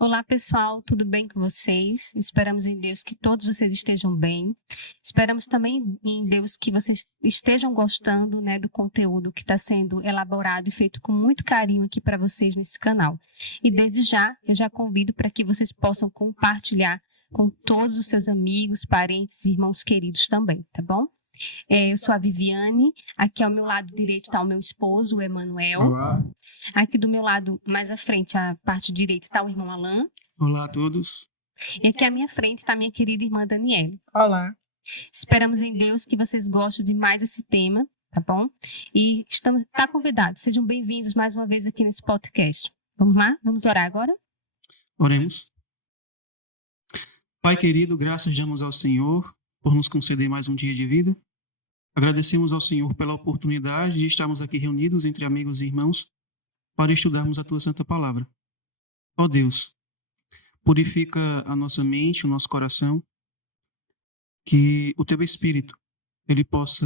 Olá, pessoal, tudo bem com vocês? Esperamos em Deus que todos vocês estejam bem. Esperamos também em Deus que vocês estejam gostando, né, do conteúdo que está sendo elaborado e feito com muito carinho aqui para vocês nesse canal. E desde já, eu já convido para que vocês possam compartilhar com todos os seus amigos, parentes e irmãos queridos também, tá bom? Eu sou a Viviane, aqui ao meu lado direito está o meu esposo, o Emanuel. Olá, Aqui do meu lado, mais à frente, a parte direita, está o irmão Alan. olá a todos. E aqui à minha frente está a minha querida irmã Daniele. Olá. Esperamos em Deus que vocês gostem de mais esse tema, tá bom? E tá convidados, sejam bem-vindos mais uma vez aqui nesse podcast. Vamos lá? Vamos orar agora? Oremos. Pai querido, graças damos ao Senhor por nos conceder mais um dia de vida. Agradecemos ao Senhor pela oportunidade de estarmos aqui reunidos entre amigos e irmãos para estudarmos a Tua Santa Palavra. Ó Deus, purifica a nossa mente, o nosso coração, que o Teu Espírito ele possa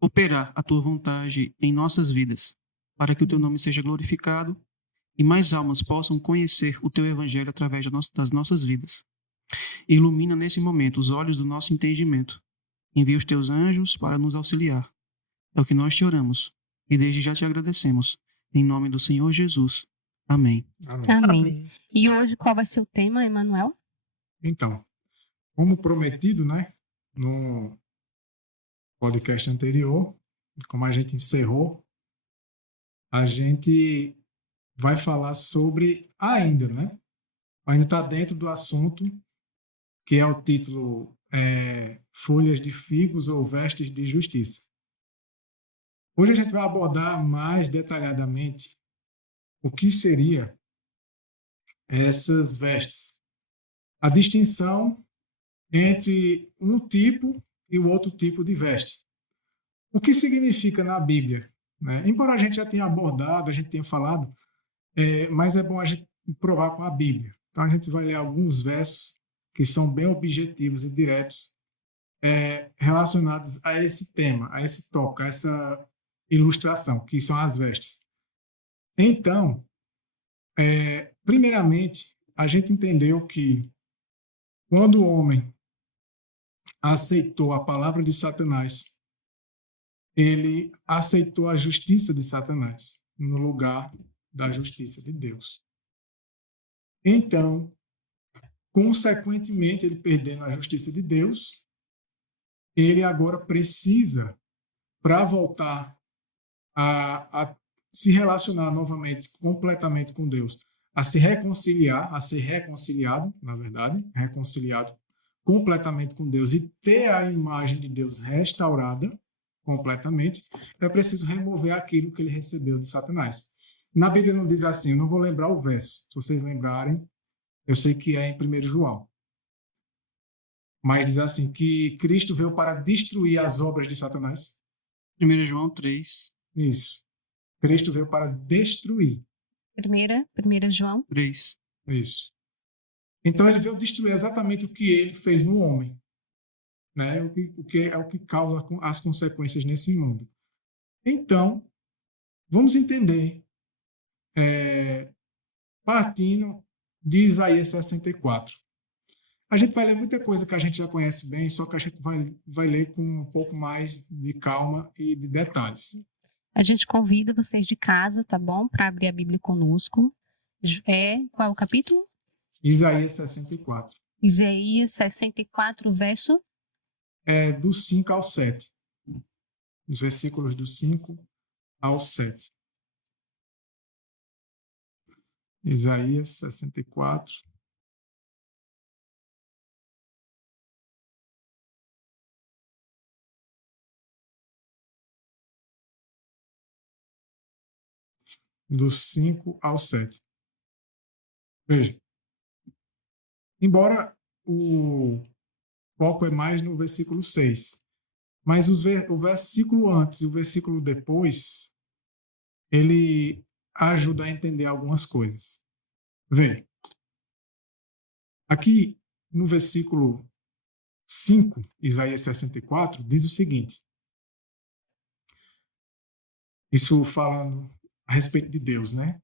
operar a Tua vontade em nossas vidas, para que o Teu nome seja glorificado e mais almas possam conhecer o Teu Evangelho através das nossas vidas. Ilumina nesse momento os olhos do nosso entendimento. Envia os Teus anjos para nos auxiliar. É o que nós te oramos e desde já te agradecemos. Em nome do Senhor Jesus. Amém. Amém. E hoje qual vai ser o tema, Emanuel? Então, como prometido, né, no podcast anterior, como a gente encerrou, a gente vai falar sobre ainda está dentro do assunto que é o título Folhas de Figos ou Vestes de Justiça. Hoje a gente vai abordar mais detalhadamente o que seria essas vestes. A distinção entre um tipo e o outro tipo de veste. O que significa na Bíblia? Né? Embora a gente já tenha abordado, a gente tenha falado, mas é bom a gente provar com a Bíblia. Então a gente vai ler alguns versos que são bem objetivos e diretos relacionados a esse tema, a esse tópico, a essa ilustração, que são as vestes. Então, primeiramente, a gente entendeu que quando o homem aceitou a palavra de Satanás, ele aceitou a justiça de Satanás no lugar da justiça de Deus. Então, consequentemente, ele perdendo a justiça de Deus, ele agora precisa, para voltar a se relacionar novamente, completamente com Deus, a se reconciliar, a ser reconciliado, na verdade, reconciliado completamente com Deus e ter a imagem de Deus restaurada completamente, é preciso remover aquilo que ele recebeu de Satanás. Na Bíblia não diz assim, eu não vou lembrar o verso, se vocês lembrarem, eu sei que é em 1 João, mas diz assim, que Cristo veio para destruir as obras de Satanás. 1 João 3. Isso. Cristo veio para destruir. 1 João 3. Isso. Então ele veio destruir exatamente o que ele fez no homem, né? O que causa as consequências nesse mundo. Então, vamos entender, partindo de Isaías 64. A gente vai ler muita coisa que a gente já conhece bem, só que a gente vai ler com um pouco mais de calma e de detalhes. A gente convida vocês de casa, tá bom? Para abrir a Bíblia conosco. Qual é o capítulo? Isaías 64. Isaías 64, verso? Do 5 ao 7. Os versículos do 5 ao 7. Isaías 64. Do 5 ao 7. Veja. Embora o foco é mais no versículo 6, mas o versículo antes e o versículo depois, ele ajuda a entender algumas coisas. Veja. Aqui no versículo 5, Isaías 64, diz o seguinte. Isso falando a respeito de Deus, né?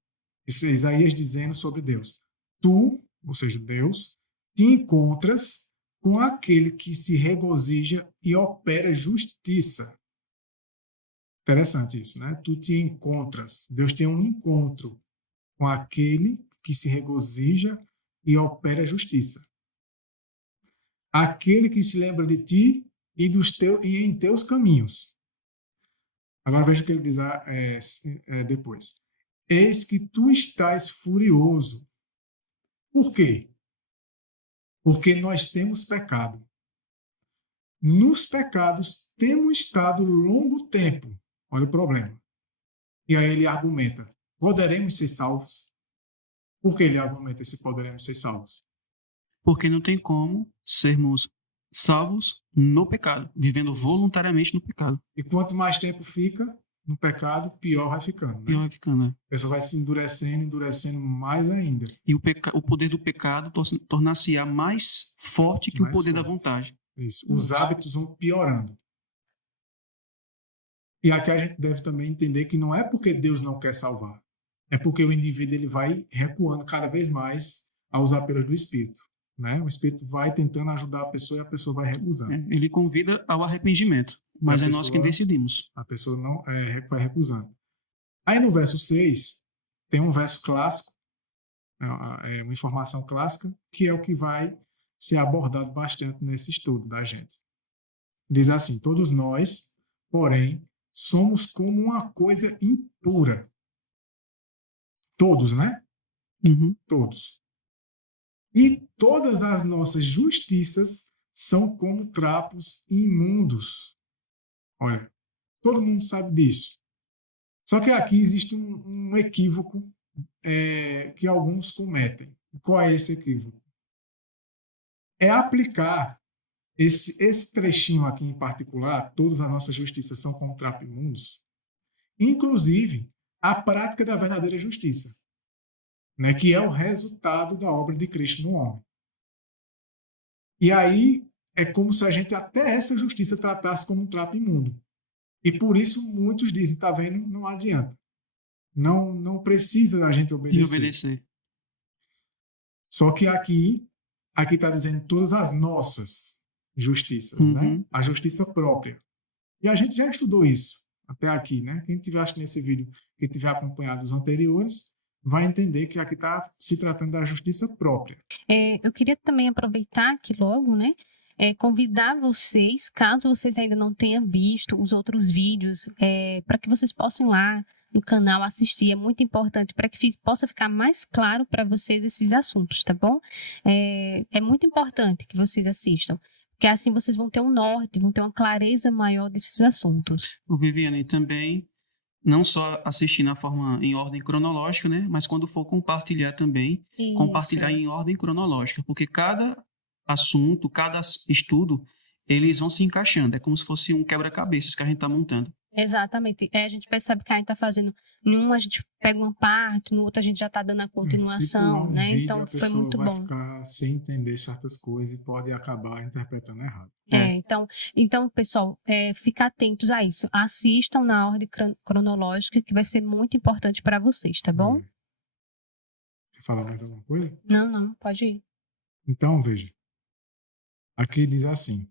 Isso é Isaías dizendo sobre Deus. tu, ou seja, Deus, te encontras com aquele que se regozija e opera justiça. Interessante isso, né? Tu te encontras. Deus tem um encontro com aquele que se regozija e opera justiça. Aquele que se lembra de ti e em teus caminhos. Agora veja o que ele diz depois. Eis que tu estás furioso. Por quê? Porque nós temos pecado. Nos pecados temos estado longo tempo. Olha o problema. E aí ele argumenta, poderemos ser salvos? Por que ele argumenta se poderemos ser salvos? Porque não tem como sermos salvos no pecado, vivendo voluntariamente no pecado. E quanto mais tempo fica no pecado, pior vai ficando. Né? Pior vai ficando, né? A pessoa vai se endurecendo mais ainda. E o poder do pecado tornar-se-á mais forte que o poder da vontade. Isso. Os hábitos vão piorando. E aqui a gente deve também entender que não é porque Deus não quer salvar. É porque o indivíduo ele vai recuando cada vez mais aos apelos do Espírito. Né? O Espírito vai tentando ajudar a pessoa e a pessoa vai recusando. Ele convida ao arrependimento, mas é nós quem decidimos. A pessoa não vai recusando. Aí no verso 6, tem um verso clássico, uma informação clássica, que é o que vai ser abordado bastante nesse estudo da gente. Diz assim, todos nós, porém, somos como uma coisa impura. Todos, né? Uhum. Todos. E todas as nossas justiças são como trapos imundos. Olha, todo mundo sabe disso. Só que aqui existe um equívoco que alguns cometem. Qual é esse equívoco? É aplicar esse trechinho aqui em particular, todas as nossas justiças são como trapos imundos, inclusive a prática da verdadeira justiça, né, que é o resultado da obra de Cristo no homem. E aí é como se a gente até essa justiça tratasse como um trapo imundo. E por isso muitos dizem, tá vendo, não adianta. Não precisa a gente obedecer. Só que aqui está dizendo todas as nossas justiças, né? A justiça própria. E a gente já estudou isso até aqui, né? Quem estiver assistindo esse vídeo, quem tiver acompanhado os anteriores, vai entender que aqui está se tratando da justiça própria. Eu queria também aproveitar aqui logo, né? Convidar vocês, caso vocês ainda não tenham visto os outros vídeos, para que vocês possam ir lá no canal assistir. É muito importante para que possa ficar mais claro para vocês esses assuntos, tá bom? É muito importante que vocês assistam, porque assim vocês vão ter um norte, vão ter uma clareza maior desses assuntos. O Viviane também, não só assistir na forma em ordem cronológica, né? Mas quando for compartilhar também, Isso. Compartilhar em ordem cronológica, porque cada assunto, cada estudo, eles vão se encaixando. É como se fosse um quebra-cabeças que a gente está montando. Exatamente. A gente percebe que a gente está fazendo, num a gente pega uma parte, no outro a gente já está dando a continuação, né? Então foi muito bom. A pessoa vai ficar sem entender certas coisas e pode acabar interpretando errado. Então, pessoal, fica atentos a isso. Assistam na ordem cronológica, que vai ser muito importante para vocês, tá bom? Quer falar mais alguma coisa? Não, pode ir. Então, veja. Aqui diz assim,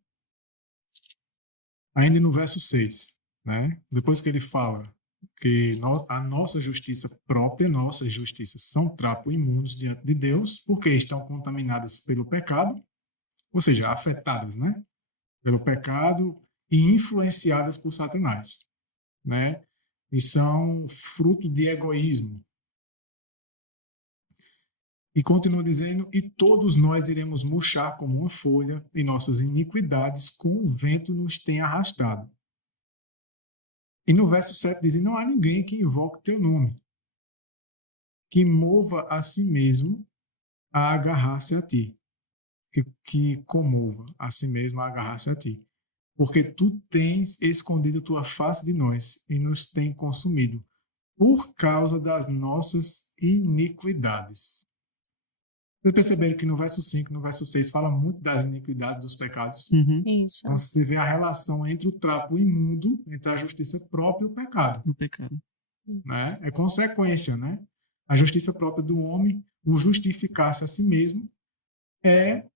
ainda no verso 6, né? Depois que ele fala que a nossa justiça própria, nossas justiças são trapos imundos diante de Deus, porque estão contaminadas pelo pecado, ou seja, afetadas, né? Pelo pecado e influenciadas por Satanás, né? E são fruto de egoísmo. E continua dizendo, e todos nós iremos murchar como uma folha, e nossas iniquidades com o vento nos tem arrastado. E no verso 7 diz, não há ninguém que invoque teu nome, que mova a si mesmo a agarrar-se a ti, que comova a si mesmo a agarrar-se a ti. Porque tu tens escondido tua face de nós e nos tem consumido, por causa das nossas iniquidades. Vocês perceberam que no verso 5, no verso 6, fala muito das iniquidades, dos pecados? Isso. Então, você vê a relação entre o trapo imundo, entre a justiça própria e o pecado. O pecado. Né? É consequência, né? A justiça própria do homem, o justificar-se a si mesmo, é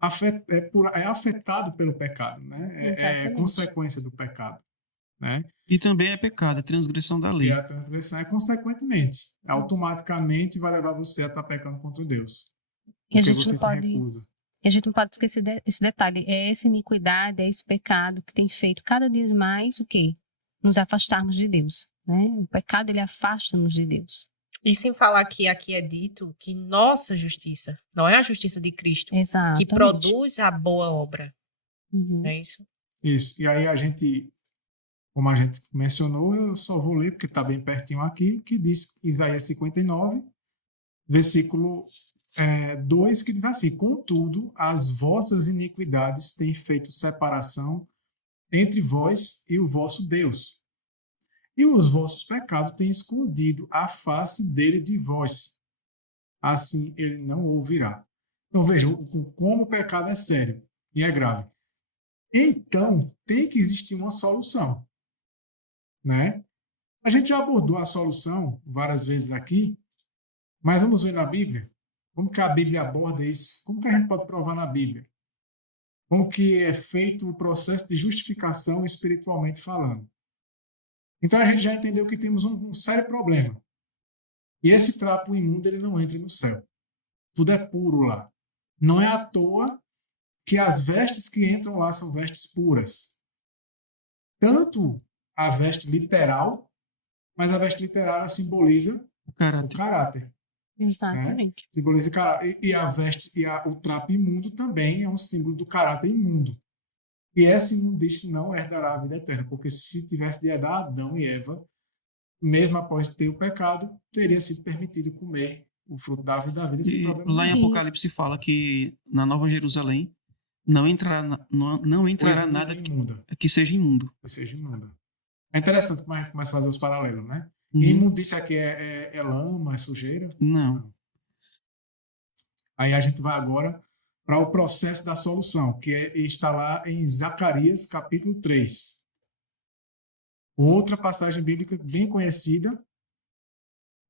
afetado pelo pecado, né? É Exatamente. consequência do pecado, né? E também é pecado, é transgressão da lei. E a transgressão é consequentemente, automaticamente vai levar você a estar pecando contra Deus, E a porque gente você não se pode, recusa. e a gente não pode esquecer esse detalhe. É essa iniquidade, é esse pecado que tem feito cada vez mais o quê? Nos afastarmos de Deus, né? O pecado, ele afasta-nos de Deus. E sem falar que aqui é dito que nossa justiça, não é a justiça de Cristo, que Exatamente. produz a boa obra. Uhum. Não é isso? Isso. E aí como a gente mencionou, eu só vou ler porque está bem pertinho aqui, que diz Isaías 59, versículo 2, que diz assim: contudo, as vossas iniquidades têm feito separação entre vós e o vosso Deus, e os vossos pecados têm escondido a face dele de vós. Assim ele não ouvirá. Então vejam como o pecado é sério e é grave. Então tem que existir uma solução, né? A gente já abordou a solução várias vezes aqui, mas vamos ver na Bíblia como que a Bíblia aborda isso, como que a gente pode provar na Bíblia, como que é feito o processo de justificação espiritualmente falando. Então a gente já entendeu que temos um sério problema. E esse trapo imundo ele não entra no céu. Tudo é puro lá. Não é à toa que as vestes que entram lá são vestes puras. Tanto a veste literal, mas a veste literal ela simboliza O o caráter. caráter. Exatamente. Simboliza caráter. E a veste o trapo imundo também é um símbolo do caráter imundo. E essa imundice não herdará a vida eterna, porque se tivesse de herdar Adão e Eva, mesmo após ter o pecado, teria sido permitido comer o fruto da árvore da vida sem E problema lá em nenhum. Apocalipse fala que na Nova Jerusalém não entrará Coisa nada imunda, que seja imundo. que seja imunda. É interessante como a gente começa a fazer os paralelos, né? Uhum. E imundície aqui é lama, é sujeira? Não. Aí a gente vai agora para o processo da solução, que está lá em Zacarias, capítulo 3. Outra passagem bíblica bem conhecida,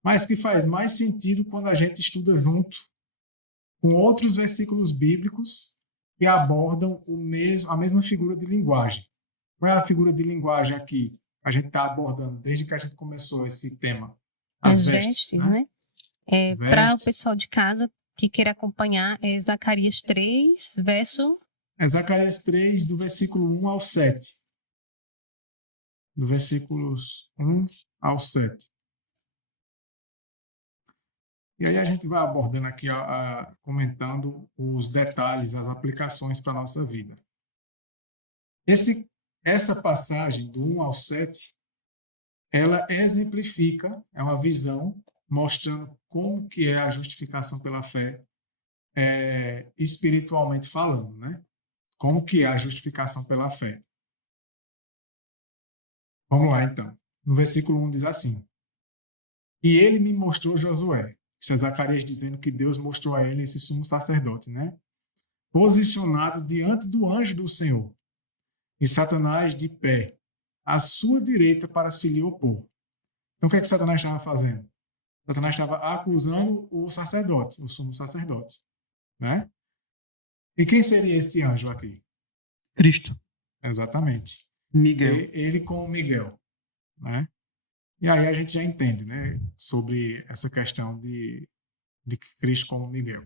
mas que faz mais sentido quando a gente estuda junto com outros versículos bíblicos que abordam a mesma figura de linguagem. Qual é a figura de linguagem aqui? A gente está abordando desde que a gente começou esse tema. As vestes, né? Para o pessoal de casa que queira acompanhar, é Zacarias 3, verso... É Zacarias 3, do versículo 1 ao 7. Do versículos 1 ao 7. E aí a gente vai abordando aqui, comentando os detalhes, as aplicações para a nossa vida. Essa passagem do 1 ao 7, ela exemplifica, é uma visão mostrando como que é a justificação pela fé, espiritualmente falando, né? Como que é a justificação pela fé. Vamos lá, então. No versículo 1 diz assim: e ele me mostrou Josué. Isso é Zacarias dizendo que Deus mostrou a ele esse sumo sacerdote, né? Posicionado diante do anjo do Senhor, e Satanás de pé, à sua direita para se lhe opor. Então, o que é que Satanás estava fazendo? Satanás estava acusando o sacerdote, o sumo sacerdote, né? E quem seria esse anjo aqui? Cristo. Exatamente. Miguel. Ele com Miguel, né? E aí a gente já entende, né, sobre essa questão de Cristo como Miguel.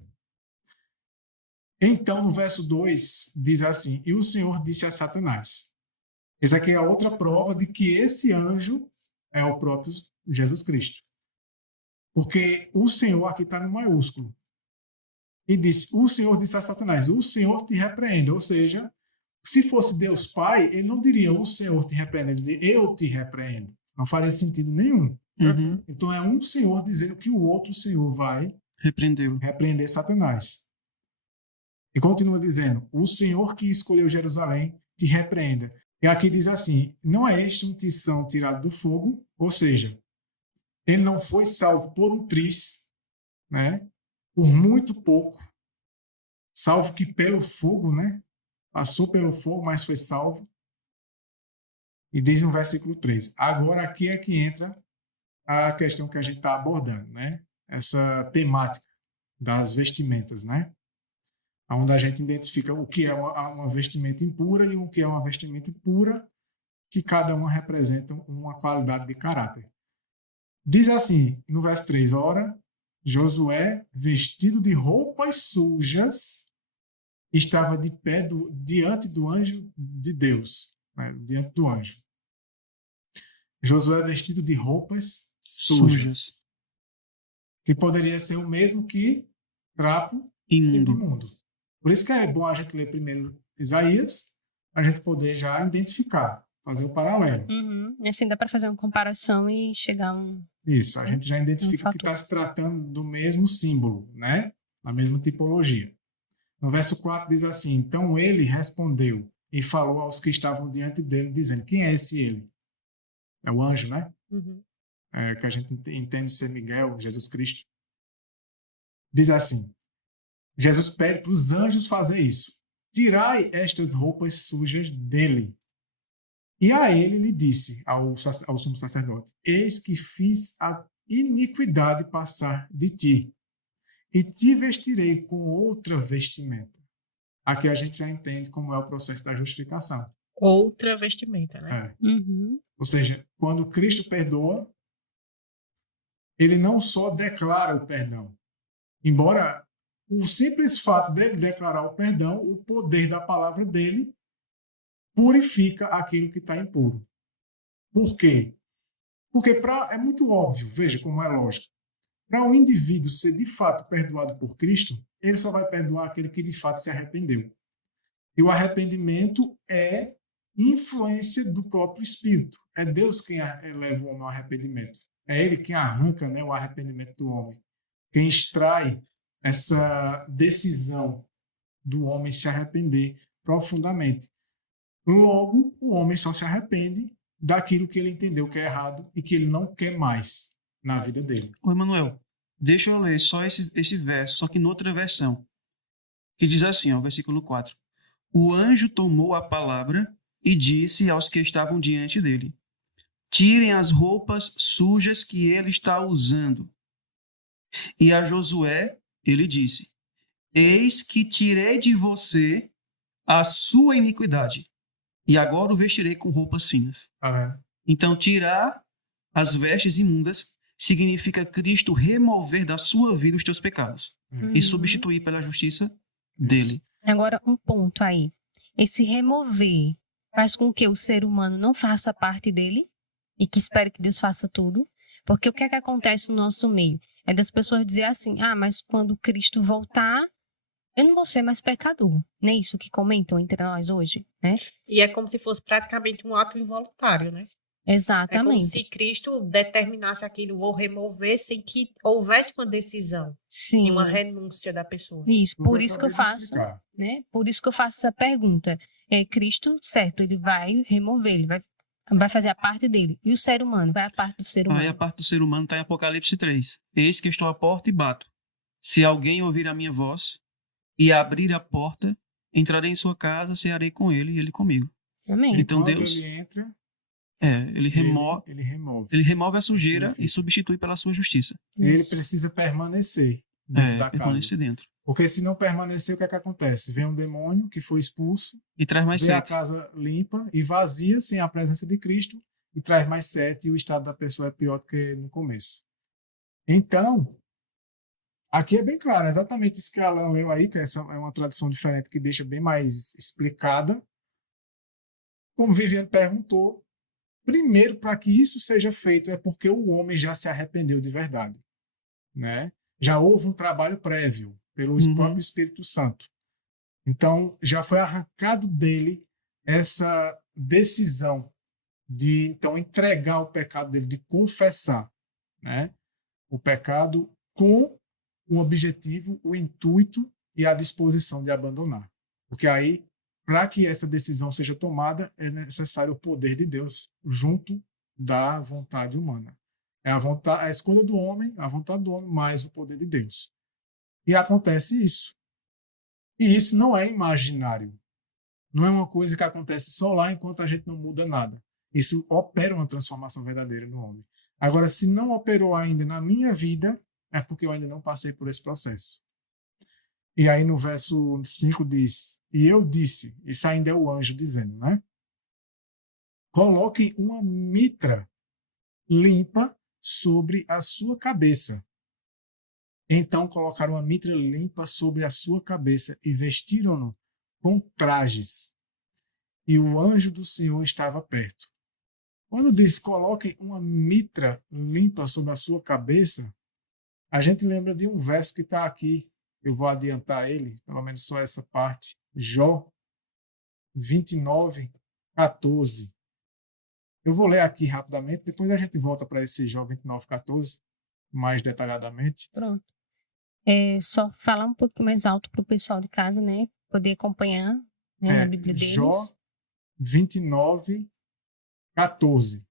Então, no verso 2, diz assim: e o Senhor disse a Satanás. Essa aqui é a outra prova de que esse anjo é o próprio Jesus Cristo. Porque o Senhor aqui está no maiúsculo. E disse: o Senhor disse a Satanás, o Senhor te repreende. Ou seja, se fosse Deus Pai, ele não diria o Senhor te repreende, ele diria eu te repreendo. Não faria sentido nenhum. Uhum. Então é um Senhor dizendo que o outro Senhor vai Repreendeu. repreender Satanás. E continua dizendo: o Senhor que escolheu Jerusalém te repreenda. E aqui diz assim: não é este um tição tirado do fogo, ou seja, ele não foi salvo por um triz, né? Por muito pouco, salvo que pelo fogo, né? Passou pelo fogo, mas foi salvo. E diz no versículo 3. Agora aqui é que entra a questão que a gente está abordando, né? essa temática das vestimentas, né? Onde a gente identifica o que é uma vestimenta impura e o que é uma vestimenta pura, que cada uma representa uma qualidade de caráter. Diz assim, no verso 3, ora, Josué, vestido de roupas sujas, estava de pé diante do anjo de Deus, né? Diante do anjo. Josué vestido de roupas sujas, que poderia ser o mesmo que trapo imundo. Por isso que é bom a gente ler primeiro Isaías, para a gente poder já identificar, fazer o paralelo. E assim dá para fazer uma comparação e chegar a um... Isso, a gente já identifica que está se tratando do mesmo símbolo, né? A mesma tipologia. No verso 4 diz assim, então ele respondeu e falou aos que estavam diante dele, dizendo, quem é esse ele? É o anjo, né? Que a gente entende ser Miguel, Jesus Cristo. Diz assim, Jesus pede para os anjos fazer isso. Tirai estas roupas sujas dele. E a ele lhe disse, ao sumo sacerdote, eis que fiz a iniquidade passar de ti, e te vestirei com outra vestimenta. Aqui a gente já entende como é o processo da justificação. Outra vestimenta, né? Ou seja, quando Cristo perdoa, ele não só declara o perdão. Embora o simples fato dele declarar o perdão, o poder da palavra dele purifica aquilo que está impuro. Por quê? Porque é muito óbvio, veja como é lógico. Para um indivíduo ser de fato perdoado por Cristo, ele só vai perdoar aquele que de fato se arrependeu. E o arrependimento é influência do próprio Espírito. É Deus quem leva o homem ao arrependimento. É Ele quem arranca, né, o arrependimento do homem. Quem extrai essa decisão do homem se arrepender profundamente. Logo, o homem só se arrepende daquilo que ele entendeu que é errado e que ele não quer mais na vida dele. Ô, Emanuel, deixa eu ler só esse verso, só que noutra versão, que diz assim, ó, versículo 4. O anjo tomou a palavra e disse aos que estavam diante dele, tirem as roupas sujas que ele está usando. E a Josué, ele disse, eis que tirei de você a sua iniquidade, e agora o vestirei com roupas finas. Amém. Então, tirar as vestes imundas significa Cristo remover da sua vida os teus pecados e substituir pela justiça dele. Agora, um ponto aí. Esse remover faz com que o ser humano não faça parte dele e que espere que Deus faça tudo. Porque o que é que acontece no nosso meio? É das pessoas dizer assim, mas quando Cristo voltar, eu não vou ser mais pecador. Não é isso que comentam entre nós hoje, né? E é como se fosse praticamente um ato involuntário, né? Exatamente. É como se Cristo determinasse aquilo, vou remover, sem que houvesse uma decisão. Sim. E uma renúncia da pessoa. Isso, por isso que eu faço, né? Por isso que eu faço essa pergunta. Cristo, certo, ele vai remover, ele vai fazer a parte dele. E o ser humano? Vai a parte do ser humano. Aí a parte do ser humano está em Apocalipse 3. Eis que estou à porta e bato. Se alguém ouvir a minha voz e abrir a porta, entrarei em sua casa, cearei com ele e ele comigo. Amém. Então quando Deus... ele entra... Ele remove a sujeira e substitui pela sua justiça. Ele precisa permanecer dentro da permanecer casa. Dentro. Porque se não permanecer, o que é que acontece? Vem um demônio que foi expulso, e traz mais vê 7. a casa limpa e vazia, sem a presença de Cristo, e traz mais 7, e o estado da pessoa é pior do que no começo. Então, aqui é bem claro, exatamente isso que a Alan leu aí, que essa é uma tradução diferente que deixa bem mais explicada. Como Viviane perguntou, primeiro, para que isso seja feito, é porque o homem já se arrependeu de verdade, né? Já houve um trabalho prévio pelo próprio Espírito Santo. Então, já foi arrancado dele essa decisão de, então, entregar o pecado dele, de confessar, né? O pecado com o objetivo, o intuito e a disposição de abandonar. Porque aí, para que essa decisão seja tomada, é necessário o poder de Deus junto da vontade humana. É a escolha do homem, a vontade do homem, mais o poder de Deus. E acontece isso. E isso não é imaginário. Não é uma coisa que acontece só lá enquanto a gente não muda nada. Isso opera uma transformação verdadeira no homem. Agora, se não operou ainda na minha vida, é porque eu ainda não passei por esse processo. E aí no verso 5 diz, e eu disse, isso ainda é o anjo dizendo, né? Coloquem uma mitra limpa sobre a sua cabeça. Então colocaram uma mitra limpa sobre a sua cabeça e vestiram-no com trajes. E o anjo do Senhor estava perto. Quando diz coloquem uma mitra limpa sobre a sua cabeça, a gente lembra de um verso que está aqui. Eu vou adiantar ele, pelo menos só essa parte. Jó 29, 14. Eu vou ler aqui rapidamente, depois a gente volta para esse Jó 29, 14, mais detalhadamente. Pronto. Só falar um pouco mais alto para o pessoal de casa, né? Poder acompanhar, né, na Bíblia deles. Jó 29, 14.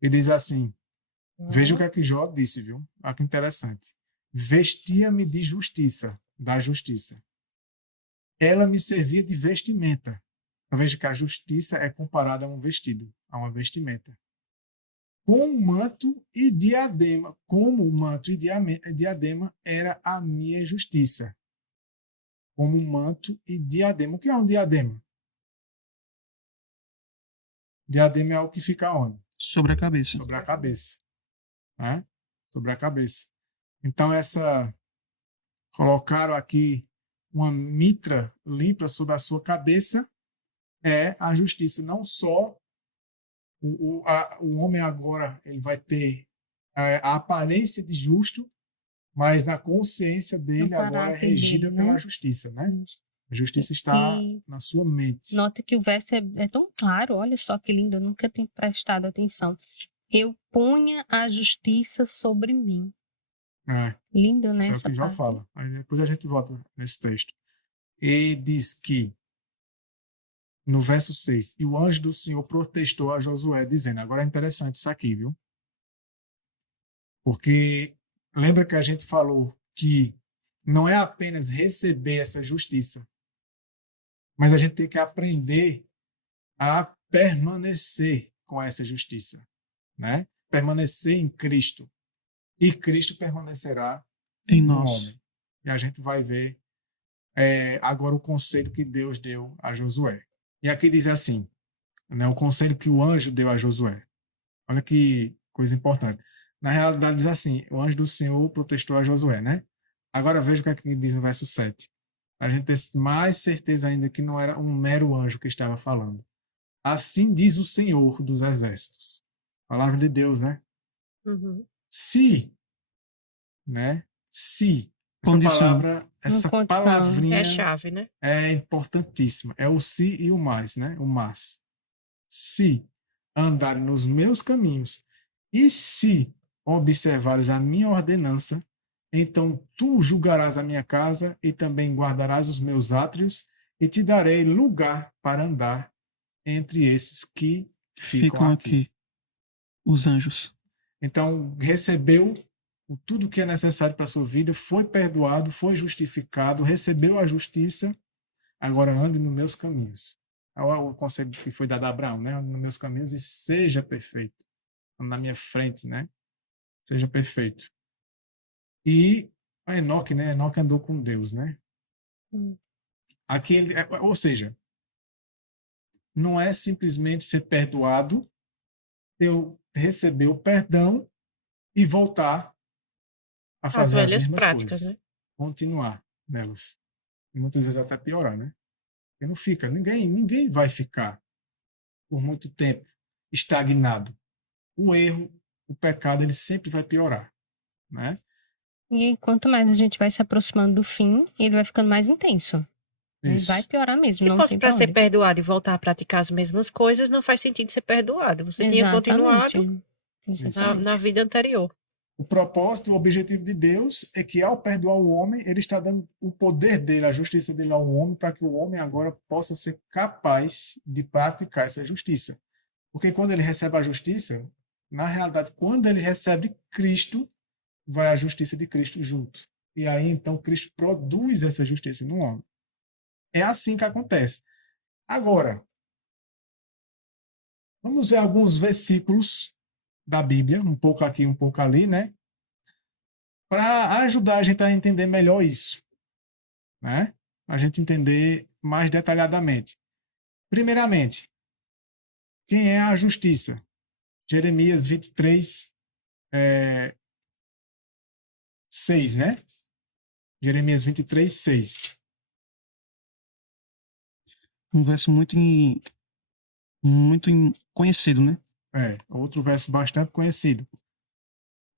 E diz assim, veja o que é que Jó disse, viu? Olha que interessante. Vestia-me de justiça, da justiça. Ela me servia de vestimenta. Então, veja que a justiça é comparada a um vestido, a uma vestimenta. Com manto e diadema, como manto e diadema era a minha justiça. Como manto e diadema. O que é um diadema? Diadema é algo que fica onde? Sobre a cabeça. Sobre a cabeça. Né? Sobre a cabeça. Então, colocaram aqui uma mitra limpa sobre a sua cabeça é a justiça. Não só o homem agora ele vai ter a aparência de justo, mas na consciência dele agora é regida dele, né? pela justiça, né? A justiça está na sua mente. Nota que o verso é tão claro, olha só que lindo, eu nunca tinha prestado atenção. Eu punha a justiça sobre mim. Lindo, né? Isso é o que Jó fala. Aí depois a gente volta nesse texto. E diz que, no verso 6, e o anjo do Senhor protestou a Josué, dizendo, agora é interessante isso aqui, viu? Porque lembra que a gente falou que não é apenas receber essa justiça, mas a gente tem que aprender a permanecer com essa justiça, né? Permanecer em Cristo. E Cristo permanecerá em no nós. homem. E a gente vai ver agora o conselho que Deus deu a Josué. E aqui diz assim, né, o conselho que o anjo deu a Josué. Olha que coisa importante. Na realidade diz assim, o anjo do Senhor protestou a Josué, né? Agora veja o que é que diz no verso 7. A gente ter mais certeza ainda que não era um mero anjo que estava falando. Assim diz o Senhor dos Exércitos. Palavra de Deus, né? Uhum. Se, né? Se. Essa Condição. palavra, essa palavrinha é chave, né? é importantíssima. É o se e o mais, né? O mas. Se andares nos meus caminhos e se observares a minha ordenança, então tu julgarás a minha casa e também guardarás os meus átrios e te darei lugar para andar entre esses que ficam aqui. Os anjos. Então, recebeu tudo que é necessário para a sua vida, foi perdoado, foi justificado, recebeu a justiça, agora ande nos meus caminhos. É o conselho que foi dado a Abraão, né? Ande nos meus caminhos e seja perfeito. Ande na minha frente, né? Seja perfeito. E a Enoque, né? Enoque andou com Deus, né? Aqui, ou seja, não é simplesmente ser perdoado, eu receber o perdão e voltar a fazer as velhas mesmas práticas, coisas. né? Continuar nelas. E muitas vezes até piorar, né? Porque não fica, ninguém vai ficar por muito tempo estagnado. O erro, o pecado, ele sempre vai piorar, né? E quanto mais a gente vai se aproximando do fim, ele vai ficando mais intenso. Ele vai piorar mesmo. Se não fosse tem para pra ser onde. perdoado e voltar a praticar as mesmas coisas, não faz sentido ser perdoado. Você tinha continuado na vida anterior. O propósito, o objetivo de Deus é que ao perdoar o homem, ele está dando o poder dele, a justiça dele ao homem, para que o homem agora possa ser capaz de praticar essa justiça. Porque quando ele recebe a justiça, na realidade, quando ele recebe Cristo, vai a justiça de Cristo junto. E aí, então, Cristo produz essa justiça no homem. É assim que acontece. Agora, vamos ver alguns versículos da Bíblia, um pouco aqui, um pouco ali, né? para ajudar a gente a entender melhor isso, né? A gente entender mais detalhadamente. Primeiramente, quem é a justiça? Jeremias 23, 6, né? Jeremias 23, 6. Um verso muito conhecido, né? Outro verso bastante conhecido.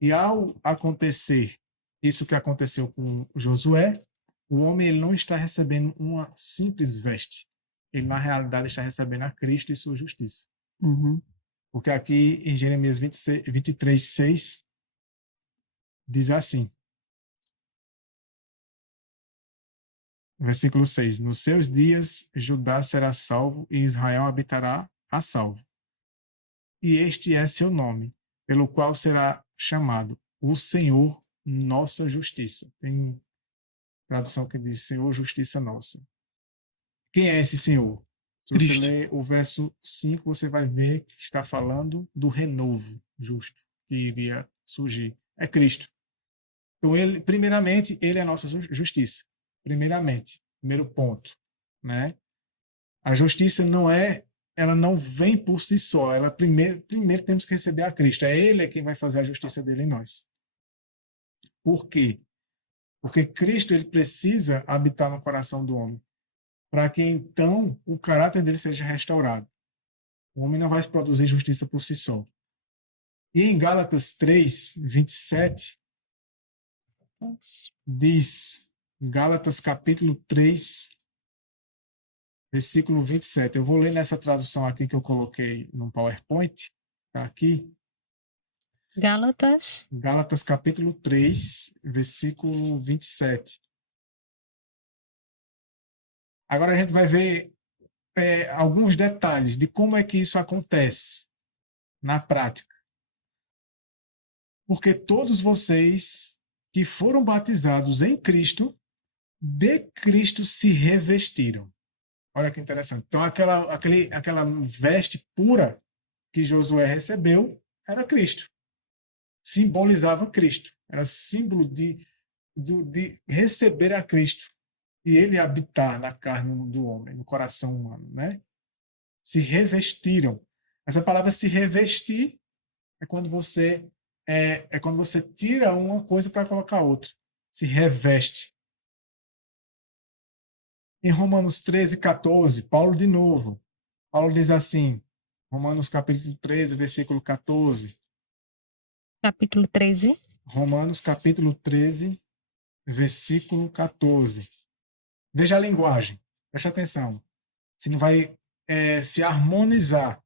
E ao acontecer isso que aconteceu com Josué, o homem ele não está recebendo uma simples veste. Ele, na realidade, está recebendo a Cristo e sua justiça. Uhum. Porque aqui em Jeremias 23, 6, diz assim, versículo 6, nos seus dias Judá será salvo e Israel habitará a salvo. E este é seu nome, pelo qual será chamado o Senhor nossa justiça. Tem tradução que diz Senhor justiça nossa. Quem é esse Senhor? Se você Cristo. ler o verso 5, você vai ver que está falando do renovo justo que iria surgir. É Cristo. Então, ele, primeiramente, ele é a nossa justiça. Primeiramente, primeiro ponto, né? A justiça ela não vem por si só. Ela primeiro temos que receber a Cristo. É Ele quem vai fazer a justiça dele em nós. Por quê? Porque Cristo ele precisa habitar no coração do homem, para que então o caráter dele seja restaurado. O homem não vai produzir justiça por si só. E em Gálatas 3, 27, diz, Gálatas capítulo 3, versículo 27. Eu vou ler nessa tradução aqui que eu coloquei no PowerPoint. Está aqui. Gálatas capítulo 3, versículo 27. Agora a gente vai ver alguns detalhes de como é que isso acontece na prática. Porque todos vocês que foram batizados em Cristo, de Cristo se revestiram. Olha que interessante. Então, aquela veste pura que Josué recebeu era Cristo. Simbolizava Cristo. Era símbolo de receber a Cristo e ele habitar na carne do homem, no coração humano, né? Se revestiram. Essa palavra se revestir é quando você tira uma coisa para colocar outra. Se reveste. Em Romanos 13, 14, Paulo de novo. Paulo diz assim, Romanos capítulo 13, versículo 14. Capítulo 13. Romanos capítulo 13, versículo 14. Veja a linguagem, preste atenção. Se não vai se harmonizar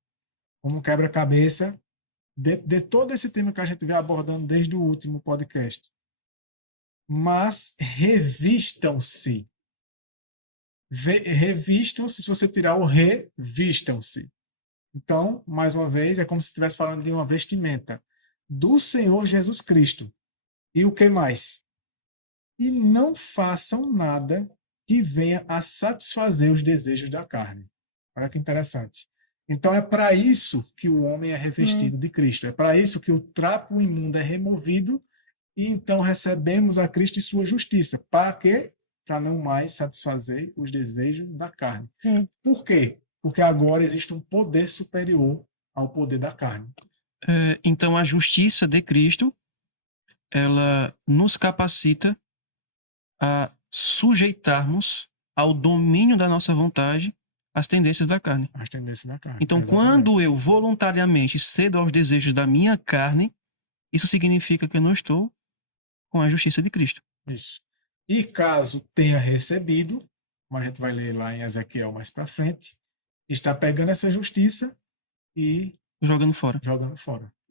como quebra-cabeça de todo esse tema que a gente vem abordando desde o último podcast. Mas revistam-se. Revistam-se, se você tirar o revistam-se. Então, mais uma vez, é como se estivesse falando de uma vestimenta do Senhor Jesus Cristo. E o que mais? E não façam nada que venha a satisfazer os desejos da carne. Olha que interessante. Então, é para isso que o homem é revestido de Cristo. É para isso que o trapo imundo é removido e então recebemos a Cristo e sua justiça. Para quê? Para não mais satisfazer os desejos da carne. Por quê? Porque agora existe um poder superior ao poder da carne. Então, a justiça de Cristo, ela nos capacita a sujeitarmos ao domínio da nossa vontade as tendências da carne. As tendências da carne. Então, quando eu voluntariamente cedo aos desejos da minha carne, isso significa que eu não estou com a justiça de Cristo. Isso. E caso tenha recebido, como a gente vai ler lá em Ezequiel mais para frente, está pegando essa justiça e jogando fora.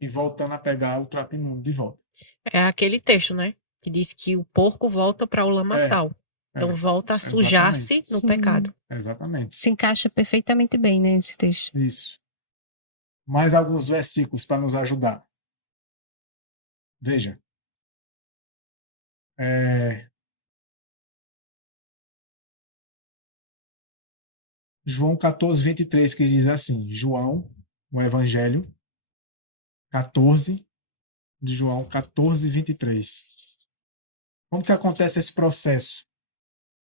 E voltando a pegar o trapo imundo de volta. É aquele texto, né? Que diz que o porco volta para o lamaçal. Então volta a sujar-se no pecado. Exatamente. Se encaixa perfeitamente bem, né, esse texto. Isso. Mais alguns versículos para nos ajudar. Veja. João 14, 23, que diz assim, João, o Evangelho, 14, de João 14, 23. Como que acontece esse processo?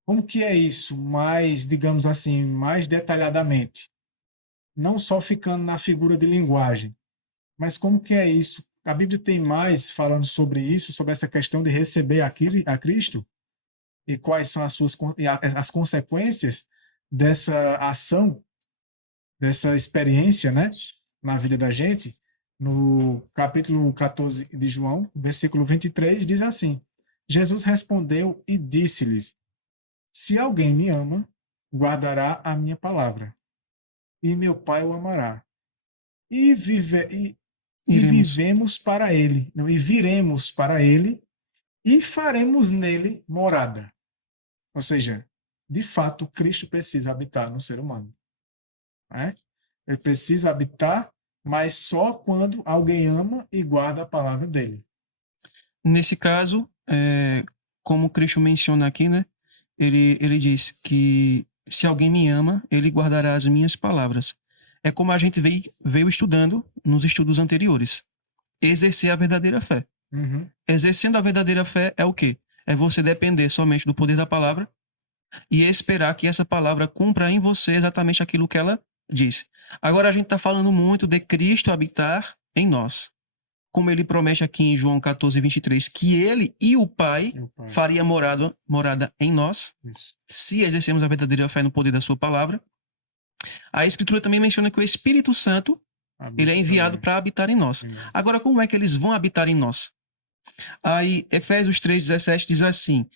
Como que é isso, mais, digamos assim, mais detalhadamente? Não só ficando na figura de linguagem, mas como que é isso? A Bíblia tem mais falando sobre isso, sobre essa questão de receber a Cristo e quais são as consequências dessa ação, dessa experiência, né, na vida da gente. No capítulo 14 de João, versículo 23, diz assim: Jesus respondeu e disse-lhes: Se alguém me ama, guardará a minha palavra, e meu Pai o amará. E, vivemos para ele, não, e viremos para ele e faremos nele morada. Ou seja, de fato, Cristo precisa habitar no ser humano. Né? Ele precisa habitar, mas só quando alguém ama e guarda a palavra dele. Nesse caso, como Cristo menciona aqui, né? Ele diz que se alguém me ama, ele guardará as minhas palavras. É como a gente veio estudando nos estudos anteriores. Exercer a verdadeira fé. Uhum. Exercendo a verdadeira fé é o quê? É você depender somente do poder da palavra e esperar que essa palavra cumpra em você exatamente aquilo que ela diz. Agora a gente está falando muito de Cristo habitar em nós. Como ele promete aqui em João 14, 23, que ele e o Pai faria morada em nós, Isso. se exercermos a verdadeira fé no poder da sua palavra. A Escritura também menciona que o Espírito Santo ele é enviado para habitar em nós. Agora, como é que eles vão habitar em nós? Aí, Efésios 3,17 diz assim: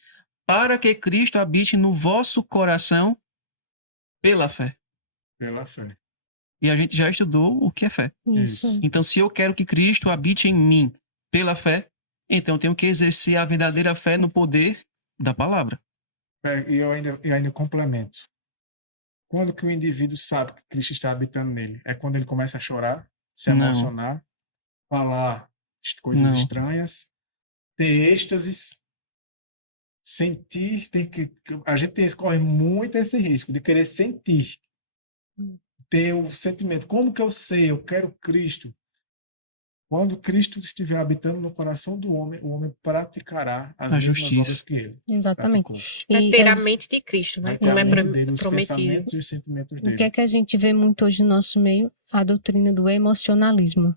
para que Cristo habite no vosso coração pela fé. Pela fé. E a gente já estudou o que é fé. Isso. Então, se eu quero que Cristo habite em mim pela fé, então eu tenho que exercer a verdadeira fé no poder da palavra. E eu ainda complemento. Quando que o indivíduo sabe que Cristo está habitando nele? É quando ele começa a chorar, se emocionar, falar coisas estranhas, ter êxtases, sentir, a gente corre muito esse risco de querer sentir, ter o sentimento. Como que eu sei? Eu quero Cristo. Quando Cristo estiver habitando no coração do homem, o homem praticará as mesmas obras que ele. Exatamente. Praticou. É ter a mente de Cristo, né? Como é prometido. Os pensamentos e os sentimentos dele. O que é que a gente vê muito hoje no nosso meio? A doutrina do emocionalismo.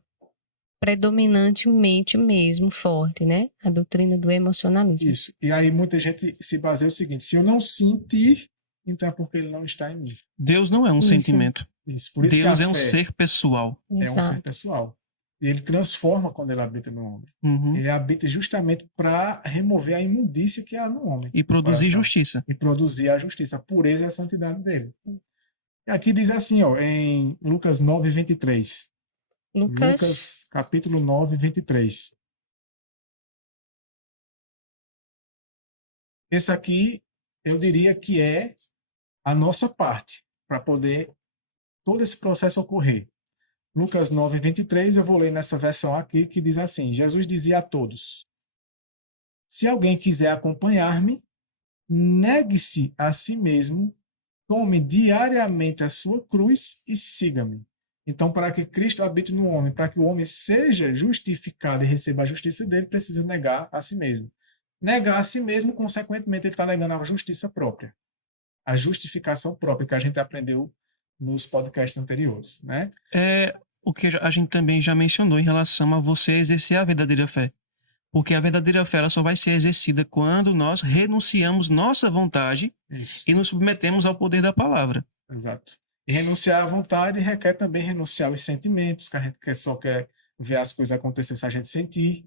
Predominantemente mesmo forte, né? A doutrina do emocionalismo. Isso. E aí muita gente se baseia no seguinte: se eu não sentir, então é porque ele não está em mim. Deus não é um sentimento. Isso. Por isso Deus que é um ser pessoal. É um ser pessoal. E ele transforma quando ele habita no homem. Uhum. Ele habita justamente para remover a imundícia que há no homem. E produzir justiça. E produzir a justiça, a pureza e a santidade dele. E aqui diz assim, ó, em Lucas 9, 23. Lucas capítulo 9, 23. Esse aqui, eu diria que é a nossa parte para poder todo esse processo ocorrer. Lucas 9, 23, eu vou ler nessa versão aqui, que diz assim: Jesus dizia a todos: se alguém quiser acompanhar-me, negue-se a si mesmo, tome diariamente a sua cruz e siga-me. Então, para que Cristo habite no homem, para que o homem seja justificado e receba a justiça dele, precisa negar a si mesmo. Negar a si mesmo, consequentemente, ele está negando a justiça própria, a justificação própria que a gente aprendeu nos podcasts anteriores, né? É o que a gente também já mencionou em relação a você exercer a verdadeira fé. Porque a verdadeira fé ela só vai ser exercida quando nós renunciamos nossa vontade e nos submetemos ao poder da palavra. Exato. E renunciar à vontade requer também renunciar aos sentimentos, que a gente só quer ver as coisas acontecer se a gente sentir.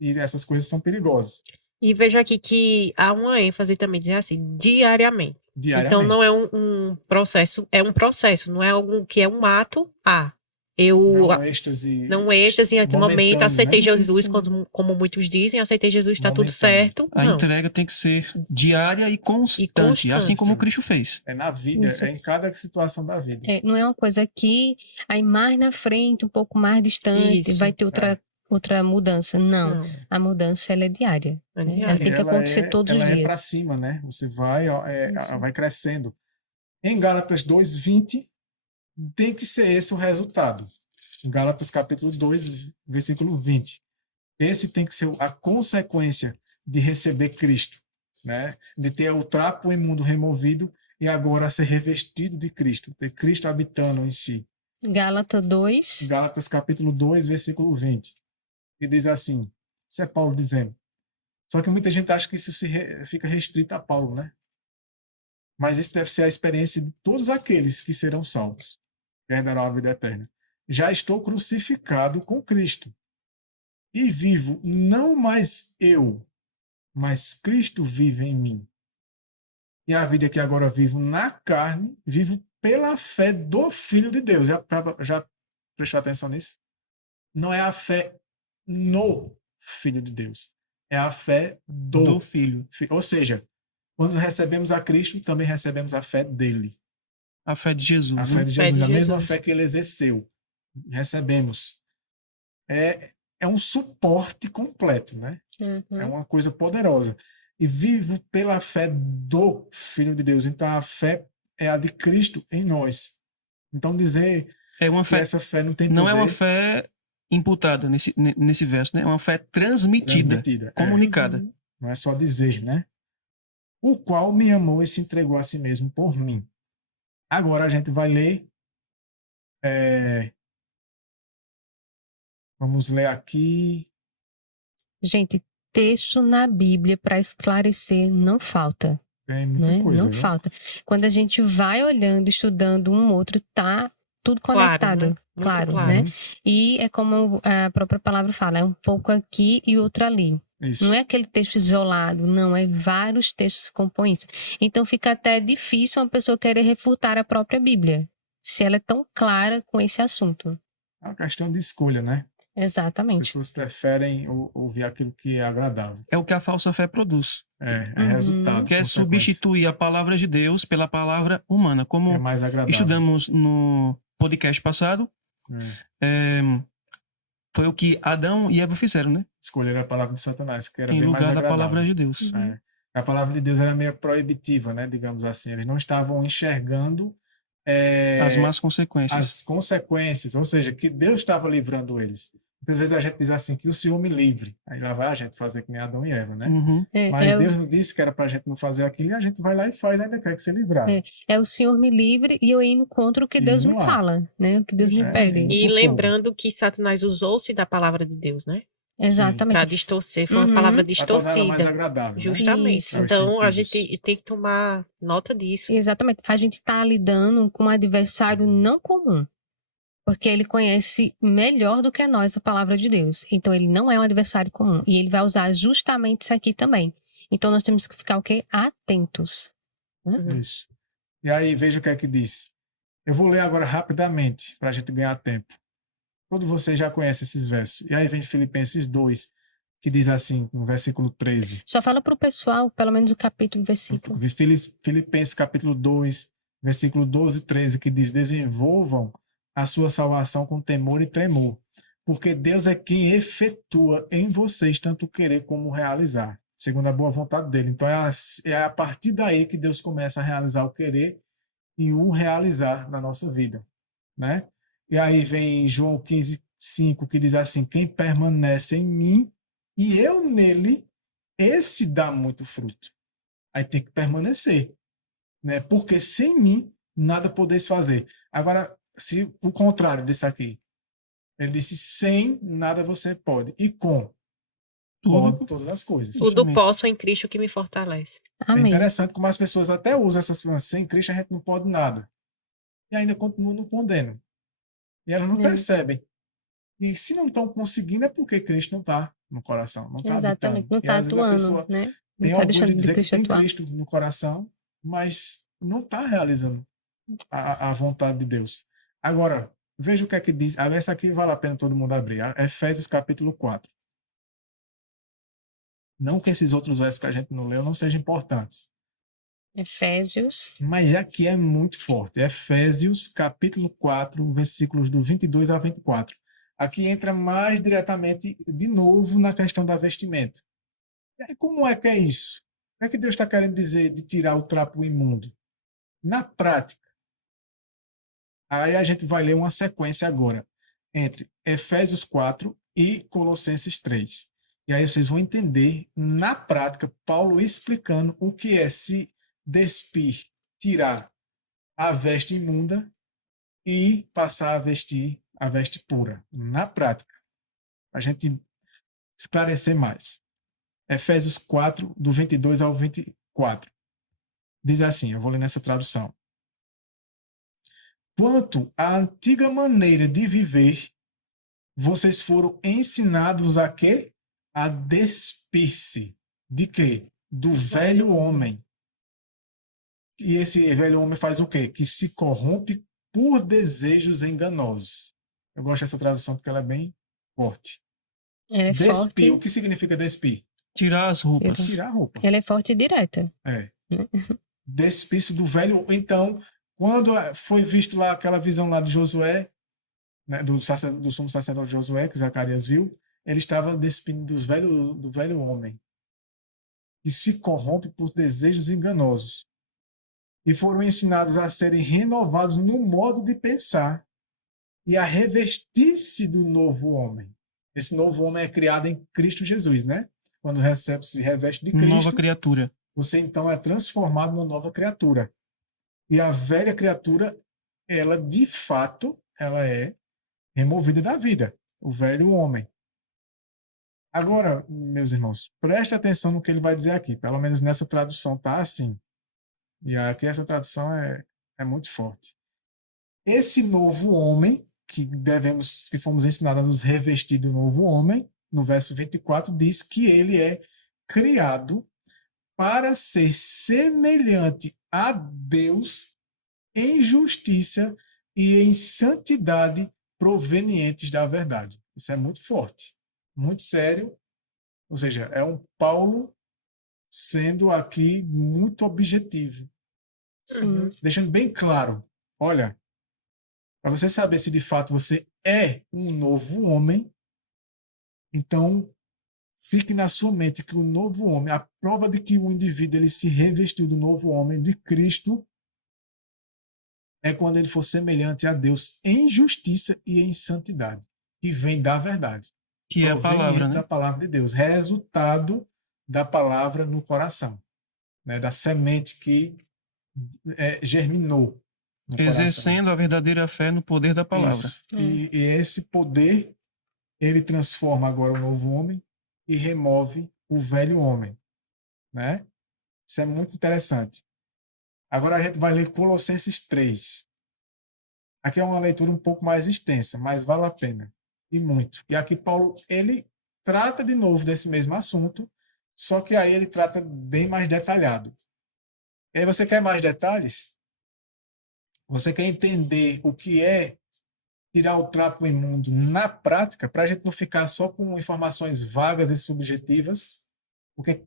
E essas coisas são perigosas. E veja aqui que há uma ênfase também, dizer assim, diariamente. Então não é um processo, é um processo, não é algo que é um ato. Não êxtase momento, aceitei Jesus, como muitos dizem, aceitei Jesus, está tudo certo. A entrega tem que ser diária e constante, assim como Cristo fez. É na vida, é em cada situação da vida. Não é uma coisa que aí mais na frente, um pouco mais distante, vai ter outra mudança. Não. A mudança ela é diária. Né? Ela tem que acontecer todos os dias. Ela é para cima, né? Você vai crescendo. Em Gálatas 2:20 tem que ser esse o resultado. Gálatas capítulo 2, versículo 20. Esse tem que ser a consequência de receber Cristo, né? De ter o trapo imundo removido e agora ser revestido de Cristo, ter Cristo habitando em si. Gálatas 2. Gálatas capítulo 2, versículo 20. Que diz assim, isso é Paulo dizendo. Só que muita gente acha que isso fica restrito a Paulo, né? Mas isso deve ser a experiência de todos aqueles que serão salvos, que herdarão a vida eterna. Já estou crucificado com Cristo e vivo não mais eu, mas Cristo vive em mim. E a vida que agora vivo na carne, vivo pela fé do Filho de Deus. Já prestou atenção nisso? Não é a fé no Filho de Deus. É a fé do Filho. Ou seja, quando recebemos a Cristo, também recebemos a fé dele. A fé de Jesus. A fé de Jesus, a mesma fé que ele exerceu. Recebemos. É um suporte completo, né? Uhum. É uma coisa poderosa. E vivo pela fé do Filho de Deus. Então a fé é a de Cristo em nós. Então dizer que essa fé não tem poder... Não é uma fé imputada nesse verso, né? É uma fé transmitida. Comunicada. Uhum. Não é só dizer, né? O qual me amou e se entregou a si mesmo por mim. Agora a gente vai ler. Vamos ler aqui. Gente, texto na Bíblia para esclarecer não falta. É muita coisa. Não falta. Quando a gente vai olhando, estudando um outro, tá tudo conectado. Claro, né? E é como a própria palavra fala, é um pouco aqui e outro ali. Isso. Não é aquele texto isolado, não, é vários textos que compõem isso. Então fica até difícil uma pessoa querer refutar a própria Bíblia, se ela é tão clara com esse assunto. É uma questão de escolha, né? Exatamente. As pessoas preferem ouvir aquilo que é agradável. É o que a falsa fé produz. É resultado. Quer substituir a palavra de Deus pela palavra humana. Como é mais agradável. Estudamos no podcast passado, foi o que Adão e Eva fizeram, né? Escolheram a palavra de Satanás, que era em bem mais lugar agradável. da palavra de Deus. A palavra de Deus era meio proibitiva, né? Digamos assim. Eles não estavam enxergando as más consequências. As consequências, ou seja, que Deus estava livrando eles. Muitas vezes a gente diz assim, que o Senhor me livre. Aí lá vai a gente fazer que nem Adão e Eva, né? Mas Deus não disse que era pra gente não fazer aquilo, e a gente vai lá e faz, ainda quer que ser livrado. É o Senhor me livre e eu indo contra o que Deus me fala, né? O que Deus me pede. E lembrando que Satanás usou-se da palavra de Deus, né? Exatamente. Para distorcer, foi uma palavra distorcida. Mais agradável, justamente. Né? Então a gente tem que tomar nota disso. Exatamente. A gente está lidando com um adversário não comum. Porque ele conhece melhor do que nós a palavra de Deus. Então ele não é um adversário comum. E ele vai usar justamente isso aqui também. Então nós temos que ficar o quê? Atentos. Isso. E aí veja o que é que diz. Eu vou ler agora rapidamente, para a gente ganhar tempo. Todos vocês já conhecem esses versos. E aí vem Filipenses 2, que diz assim, no versículo 13. Só fala para o pessoal, pelo menos o capítulo e versículo. Filipenses capítulo 2, versículo 12 e 13, que diz: desenvolvam a sua salvação com temor e tremor, porque Deus é quem efetua em vocês tanto o querer como o realizar, segundo a boa vontade dele. Então é a partir daí que Deus começa a realizar o querer e o realizar na nossa vida, né? E aí vem João 15:5, que diz assim: quem permanece em mim e eu nele, esse dá muito fruto. Aí tem que permanecer, né? Porque sem mim nada podeis fazer. Agora, se o contrário disso aqui, ele disse: sem nada você pode, e com pode todas as coisas. Tudo posso em Cristo que me fortalece. Amém. É interessante como as pessoas até usam essas palavras: sem Cristo a gente não pode nada, e ainda continuam não podendo, e elas não percebem. E se não estão conseguindo é porque Cristo não está no coração, não está habitando. Não está atuando, a pessoa, né? Tem orgulho de dizer que tem Cristo no coração, mas não está realizando a vontade de Deus. Agora, veja o que é que diz. Essa aqui vale a pena todo mundo abrir. Efésios capítulo 4. Não que esses outros versos que a gente não leu não sejam importantes. Efésios. Mas aqui é muito forte. Efésios capítulo 4, versículos do 22 a 24. Aqui entra mais diretamente, de novo, na questão da vestimenta. E aí, como é que é isso? O que é que Deus está querendo dizer de tirar o trapo imundo? Na prática, aí a gente vai ler uma sequência agora, entre Efésios 4 e Colossenses 3. E aí vocês vão entender, na prática, Paulo explicando o que é se despir, tirar a veste imunda e passar a vestir a veste pura. Na prática, a gente esclarecer mais. Efésios 4, do 22 ao 24. Diz assim, eu vou ler nessa tradução. Quanto à antiga maneira de viver, vocês foram ensinados a quê? A despir-se. De quê? Do velho homem. E esse velho homem faz o quê? Que se corrompe por desejos enganosos. Eu gosto dessa tradução porque ela é bem forte. Ela é Despir. O forte. que significa despir? Tirar as roupas. Tirar a roupa. Ela é forte e direta. É. Despir-se do velho. Então, quando foi visto lá aquela visão lá de Josué, né, do sumo sacerdote Josué, que Zacarias viu, ele estava despindo do velho homem, que se corrompe por desejos enganosos. E foram ensinados a serem renovados no modo de pensar e a revestir-se do novo homem. Esse novo homem é criado em Cristo Jesus, né? Quando se reveste de Cristo, Nova criatura. Você então é transformado numa nova criatura. E a velha criatura, ela de fato, ela é removida da vida, o velho homem. Agora, meus irmãos, preste atenção no que ele vai dizer aqui. Pelo menos nessa tradução tá assim. E aqui essa tradução é muito forte. Esse novo homem, que fomos ensinados a nos revestir do novo homem, no verso 24, diz que ele é criado para ser semelhante a Deus em justiça e em santidade provenientes da verdade. Isso é muito forte, muito sério. Ou seja, é um Paulo sendo aqui muito objetivo. Sim. Deixando bem claro, olha, para você saber se de fato você é um novo homem, então fique na sua mente que o novo homem, a prova de que o indivíduo ele se revestiu do novo homem, de Cristo, é quando ele for semelhante a Deus em justiça e em santidade, que vem da verdade. Que é a palavra, né? Da palavra de Deus, resultado da palavra no coração, né? Da semente que germinou no Exercendo coração. a verdadeira fé no poder da palavra. E esse poder, ele transforma agora o novo homem e remove o velho homem, né? Isso é muito interessante. Agora a gente vai ler Colossenses 3. Aqui é uma leitura um pouco mais extensa, mas vale a pena. E muito. E aqui Paulo, ele trata de novo desse mesmo assunto, só que aí ele trata bem mais detalhado. E aí você quer mais detalhes? Você quer entender o que é tirar o trapo imundo na prática, para a gente não ficar só com informações vagas e subjetivas, porque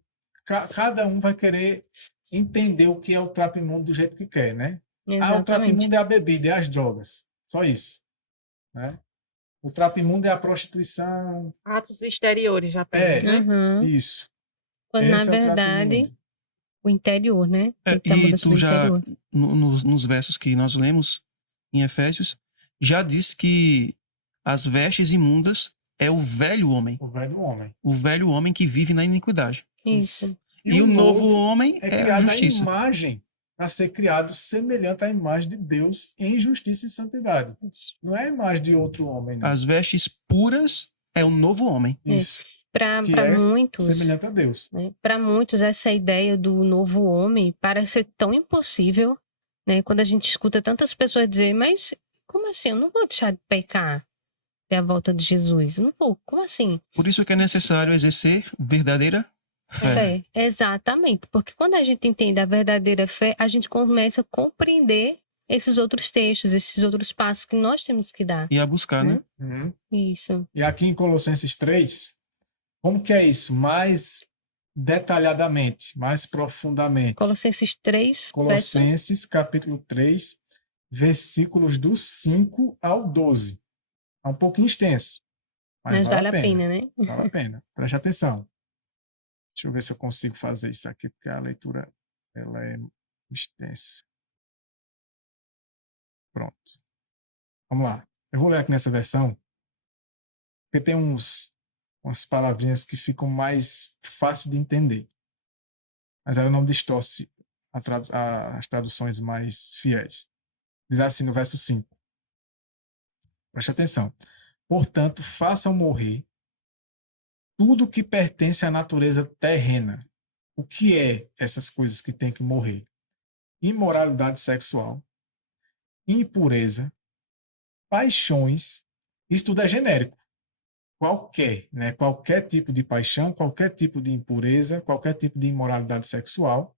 cada um vai querer entender o que é o trapo imundo do jeito que quer, né? Exatamente. O trapo imundo é a bebida, é as drogas. Só isso. Né? O trapo imundo é a prostituição. Atos exteriores apenas, né? Isso. Quando, na verdade, o interior, né? Tem que ter a mudança do interior. Nos versos que nós lemos em Efésios, já diz que as vestes imundas é o velho homem. O velho homem. O velho homem que vive na iniquidade. Isso. E o novo homem é a justiça. A imagem a ser criado semelhante à imagem de Deus em justiça e santidade. Isso. Não é a imagem de outro homem, não. As vestes puras é o novo homem. Isso. Para muitos, semelhante a Deus. Né? Para muitos, essa ideia do novo homem parece ser tão impossível, né? Quando a gente escuta tantas pessoas dizer, mas como assim? Eu não vou deixar de pecar até a volta de Jesus. Eu não vou. Como assim? Por isso que é necessário exercer verdadeira fé. Exatamente. Porque quando a gente entende a verdadeira fé, a gente começa a compreender esses outros textos, esses outros passos que nós temos que dar. E a buscar, né? Isso. E aqui em Colossenses 3, como que é isso? Mais detalhadamente, mais profundamente. Colossenses 3. Colossenses, capítulo 3, versículos do 5 ao 12. É um pouquinho extenso. Mas vale a pena, né? Vale a pena. Preste atenção. Deixa eu ver se eu consigo fazer isso aqui, porque a leitura ela é extensa. Pronto. Vamos lá. Eu vou ler aqui nessa versão, porque tem uns umas palavrinhas que ficam mais fácil de entender. Mas ela não distorce as traduções mais fiéis. Diz assim no verso 5. Preste atenção. Portanto, façam morrer tudo que pertence à natureza terrena. O que é essas coisas que tem que morrer? Imoralidade sexual, impureza, paixões, isso tudo é genérico. Qualquer tipo de paixão, qualquer tipo de impureza, qualquer tipo de imoralidade sexual,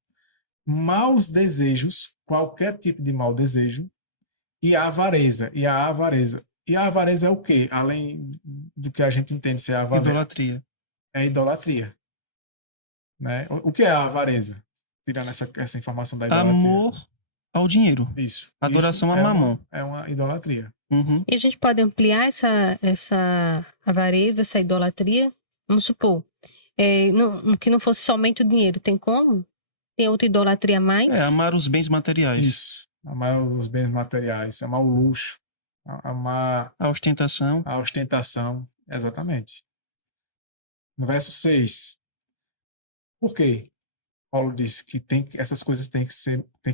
maus desejos, qualquer tipo de mau desejo, e a avareza. E a avareza é o quê? Além do que a gente entende ser a avareza. Idolatria. É idolatria. Né? O que é a avareza? Tirando essa informação da idolatria. Amor ao dinheiro. Isso. Adoração a Mamon. É uma idolatria. Uhum. E a gente pode ampliar essa avareza, essa idolatria? Vamos supor, que não fosse somente o dinheiro. Tem como? Tem outra idolatria a mais? Amar os bens materiais. Isso. Amar os bens materiais, amar o luxo, amar a ostentação. A ostentação, exatamente. No verso 6. Por quê? Paulo disse que essas coisas têm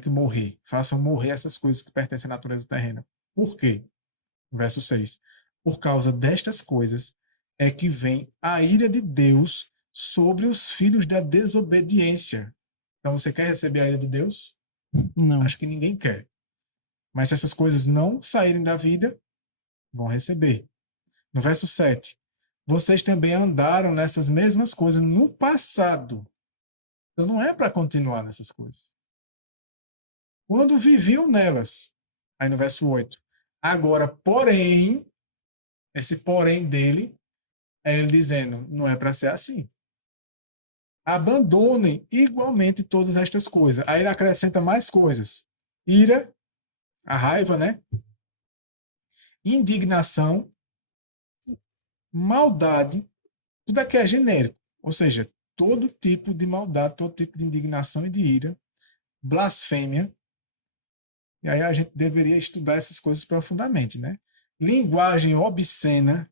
que morrer. Façam morrer essas coisas que pertencem à natureza terrena. Por quê? No verso 6. Por causa destas coisas é que vem a ira de Deus sobre os filhos da desobediência. Então, você quer receber a ira de Deus? Não. Acho que ninguém quer. Mas se essas coisas não saírem da vida, vão receber. No verso 7. Vocês também andaram nessas mesmas coisas no passado. Então não é para continuar nessas coisas. Quando viviam nelas. Aí no verso 8. Agora, porém, esse porém dele é ele dizendo, não é para ser assim. Abandonem igualmente todas estas coisas. Aí ele acrescenta mais coisas. Ira, a raiva, né? Indignação, maldade, tudo aqui é genérico. Ou seja, todo tipo de maldade, todo tipo de indignação e de ira, blasfêmia. E aí a gente deveria estudar essas coisas profundamente, né? Linguagem obscena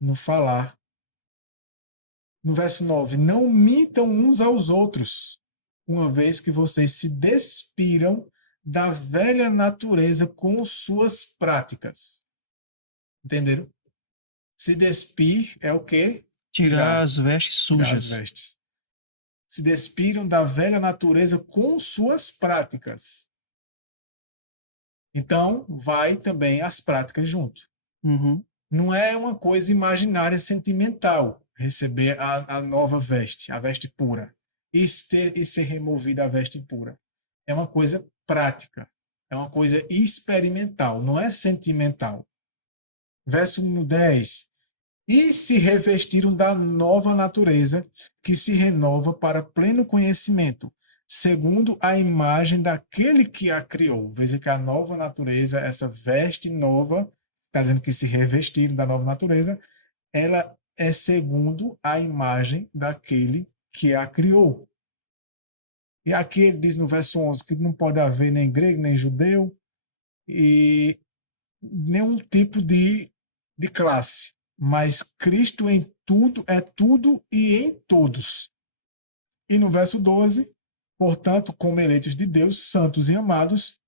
no falar. No verso 9, não mintam uns aos outros, uma vez que vocês se despiram da velha natureza com suas práticas. Entenderam? Se despir é o quê? Tirar as vestes sujas. Tirar as vestes. Se despiram da velha natureza com suas práticas. Então, vai também as práticas junto. Uhum. Não é uma coisa imaginária, sentimental, receber a nova veste, a veste pura, e ser removida a veste impura. É uma coisa prática, é uma coisa experimental, não é sentimental. Verso 10. E se revestiram da nova natureza, que se renova para pleno conhecimento, segundo a imagem daquele que a criou. Veja que a nova natureza, essa veste nova, está dizendo que se revestiram da nova natureza, ela é segundo a imagem daquele que a criou. E aqui ele diz no verso 11 que não pode haver nem grego, nem judeu, e nenhum tipo de classe. Mas Cristo em tudo é tudo e em todos. E no verso 12, portanto, como eleitos de Deus, santos e amados,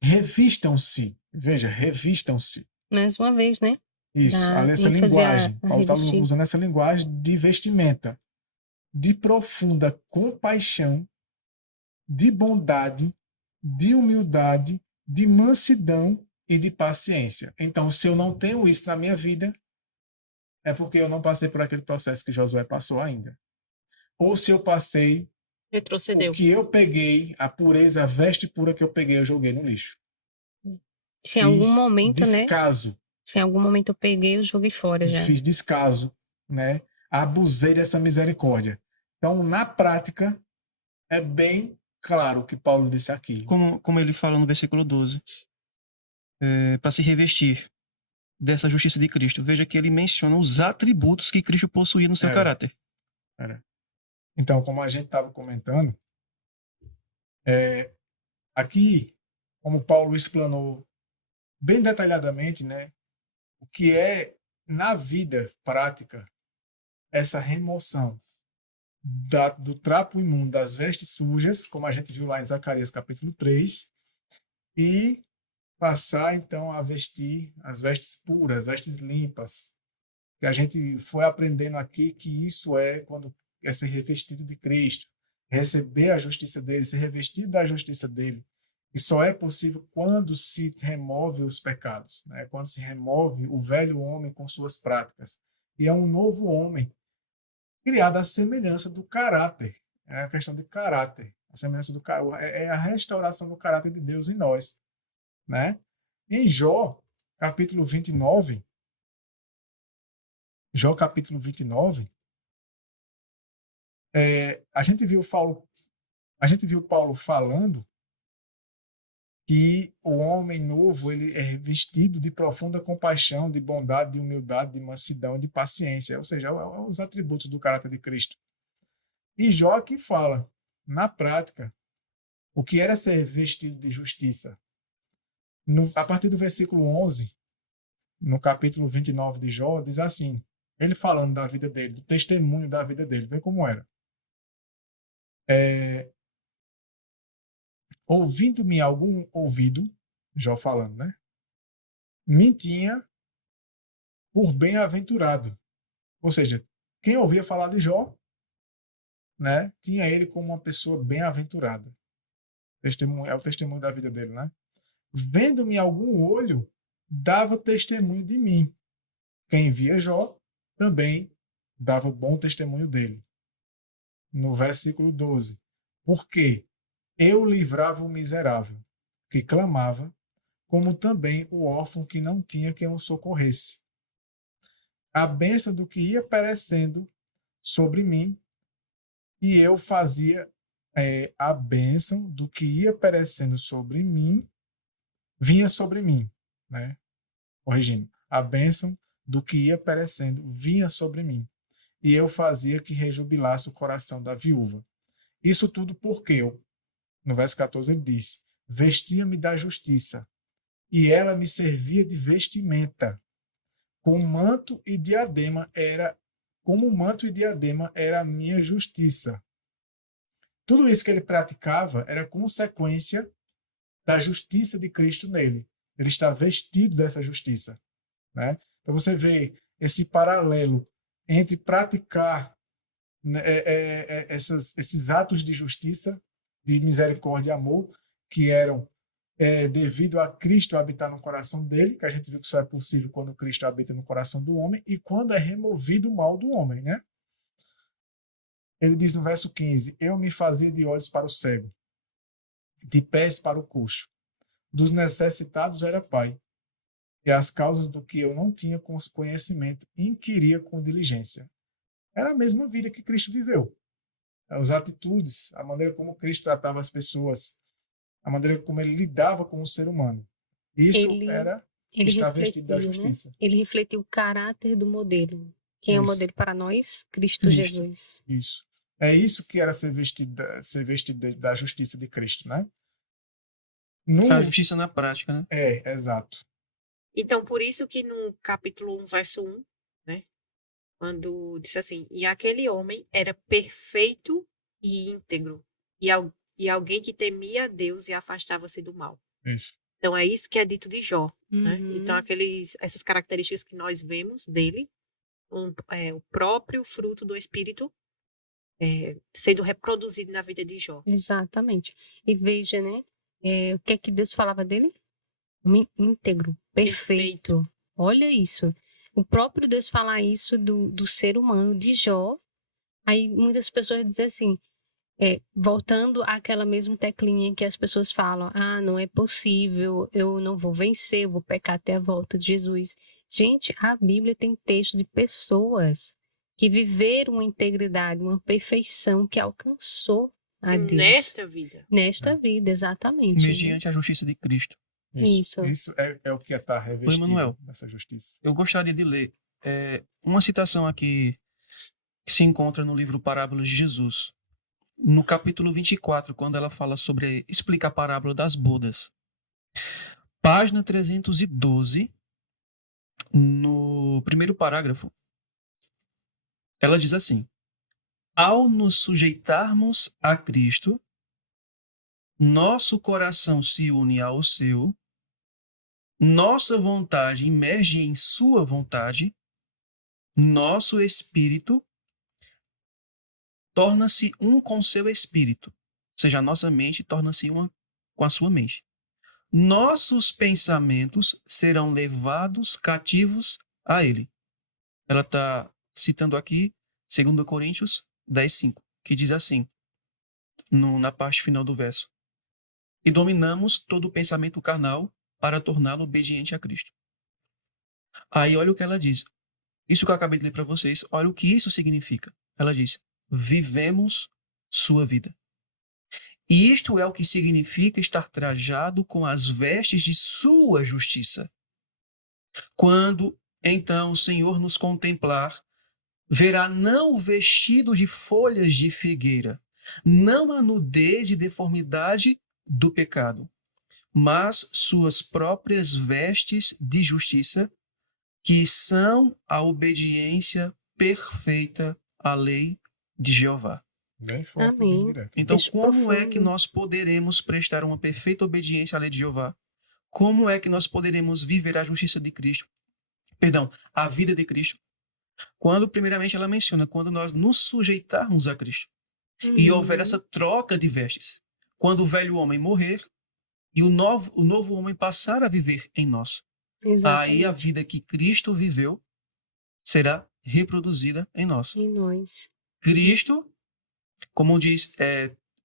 revistam-se. Veja, revistam-se. Mais uma vez, né? Isso, essa linguagem. Paulo está usando essa linguagem de vestimenta, de profunda compaixão, de bondade, de humildade, de mansidão e de paciência. Então, se eu não tenho isso na minha vida, é porque eu não passei por aquele processo que Josué passou ainda. Ou se eu passei, retrocedeu. O que eu peguei, a pureza, a veste pura que eu peguei, eu joguei no lixo. Se em algum momento, descaso. Né? Se em algum momento eu peguei, eu joguei fora já. Fiz descaso, né? Abusei dessa misericórdia. Então, na prática, é bem claro o que Paulo disse aqui. Como ele fala no versículo 12. Para se revestir dessa justiça de Cristo. Veja que ele menciona os atributos que Cristo possuía no seu caráter. Então, como a gente estava comentando, aqui, como Paulo explanou bem detalhadamente, né, o que é, na vida prática, essa remoção do trapo imundo, das vestes sujas, como a gente viu lá em Zacarias capítulo 3, e passar então a vestir as vestes puras, as vestes limpas. Que a gente foi aprendendo aqui que isso é quando é ser revestido de Cristo, receber a justiça dele, ser revestido da justiça dele. E só é possível quando se remove os pecados, né? Quando se remove o velho homem com suas práticas. E é um novo homem criado à semelhança do caráter. É a questão de caráter. A semelhança do é a restauração do caráter de Deus em nós, né? Em Jó, capítulo 29, a gente viu Paulo falando que o homem novo ele é revestido de profunda compaixão, de bondade, de humildade, de mansidão, de paciência, ou seja, os atributos do caráter de Cristo. E Jó aqui fala, na prática, o que era ser vestido de justiça. A partir do versículo 11, no capítulo 29 de Jó, diz assim, ele falando da vida dele, do testemunho da vida dele, vê como era. Ouvindo-me algum ouvido, Jó falando, né? Me tinha por bem-aventurado. Ou seja, quem ouvia falar de Jó, né, tinha ele como uma pessoa bem-aventurada. É o testemunho da vida dele, né? Vendo-me algum olho, dava testemunho de mim. Quem via Jó também dava bom testemunho dele. No versículo 12. Porque eu livrava o miserável, que clamava, como também o órfão que não tinha quem o socorresse. A bênção do que ia perecendo sobre mim, e eu fazia a bênção do que ia perecendo sobre mim, vinha sobre mim, né? Corrigindo. A bênção do que ia perecendo vinha sobre mim, e eu fazia que rejubilasse o coração da viúva. Isso tudo porque no verso 14 ele diz, vestia-me da justiça, e ela me servia de vestimenta. Como manto e diadema era a minha justiça. Tudo isso que ele praticava era consequência da justiça de Cristo nele. Ele está vestido dessa justiça, né? Então você vê esse paralelo entre praticar, né, esses atos de justiça, de misericórdia e amor, que eram devido a Cristo habitar no coração dele, que a gente viu que só é possível quando Cristo habita no coração do homem, e quando é removido o mal do homem, né? Ele diz no verso 15, eu me fazia de olhos para o cego, de pés para o coxo. Dos necessitados era pai, e as causas do que eu não tinha conhecimento inquiria com diligência. Era a mesma vida que Cristo viveu. As atitudes, a maneira como Cristo tratava as pessoas, a maneira como ele lidava com o ser humano. Isso era estar vestido da justiça. Né? Ele refletiu o caráter do modelo. Quem é o modelo para nós? Cristo Jesus. Isso. É isso que era ser vestido da justiça de Cristo, né? A justiça na prática, né? Exato. Então, por isso que no capítulo 1, verso 1, né? Quando disse assim, e aquele homem era perfeito e íntegro, e alguém que temia a Deus e afastava-se do mal. Isso. Então, é isso que é dito de Jó. Né? Então, essas características que nós vemos dele, o próprio fruto do Espírito sendo reproduzido na vida de Jó. Exatamente. E veja, né? O que é que Deus falava dele? Homem íntegro, perfeito. Olha isso. O próprio Deus falar isso do ser humano, de Jó. Aí muitas pessoas dizem assim, voltando àquela mesma teclinha que as pessoas falam, não é possível, eu não vou vencer, eu vou pecar até a volta de Jesus. Gente, a Bíblia tem texto de pessoas que viveram uma integridade, uma perfeição que alcançou a Deus. Nesta vida. Nesta vida, exatamente. Mediante a justiça de Cristo. Isso é o que está revestido nessa justiça. Eu gostaria de ler uma citação aqui que se encontra no livro Parábolas de Jesus, no capítulo 24, quando ela fala explica a parábola das bodas. Página 312, no primeiro parágrafo, ela diz assim: ao nos sujeitarmos a Cristo, nosso coração se une ao seu, nossa vontade emerge em sua vontade, nosso espírito torna-se um com seu espírito, ou seja, a nossa mente torna-se uma com a sua mente. Nossos pensamentos serão levados cativos a ele. Ela está citando aqui 2 Coríntios 10:5, que diz assim, na parte final do verso: e dominamos todo o pensamento carnal para torná-lo obediente a Cristo. Aí olha o que ela diz. Isso que eu acabei de ler para vocês, olha o que isso significa. Ela diz: vivemos sua vida. E isto é o que significa estar trajado com as vestes de sua justiça. Quando, então, o Senhor nos contemplar, verá não o vestido de folhas de figueira, não a nudez e deformidade do pecado, mas suas próprias vestes de justiça, que são a obediência perfeita à lei de Jeová. Bem forte, Amém. bem direto. Então, Texto como é que profundo. nós poderemos prestar uma perfeita obediência à lei de Jeová? Como é que nós poderemos viver a justiça de Cristo? Perdão, a vida de Cristo? Quando, primeiramente, ela menciona, quando nós nos sujeitarmos a Cristo. E houver essa troca de vestes. Quando o velho homem morrer e o novo homem passar a viver em nós. Aí a Exatamente. vida que Cristo viveu será reproduzida em nós. Em nós. Cristo, como diz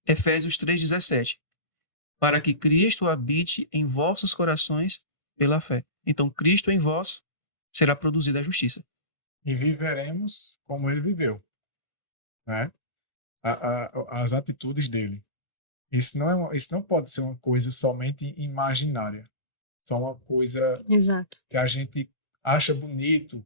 Efésios 3,17, para que Cristo habite em vossos corações pela fé. Então, Cristo em vós será produzida a justiça. E viveremos como ele viveu, né? As atitudes dele. Isso não pode ser uma coisa somente imaginária. Só uma coisa Exato. que a gente acha bonito,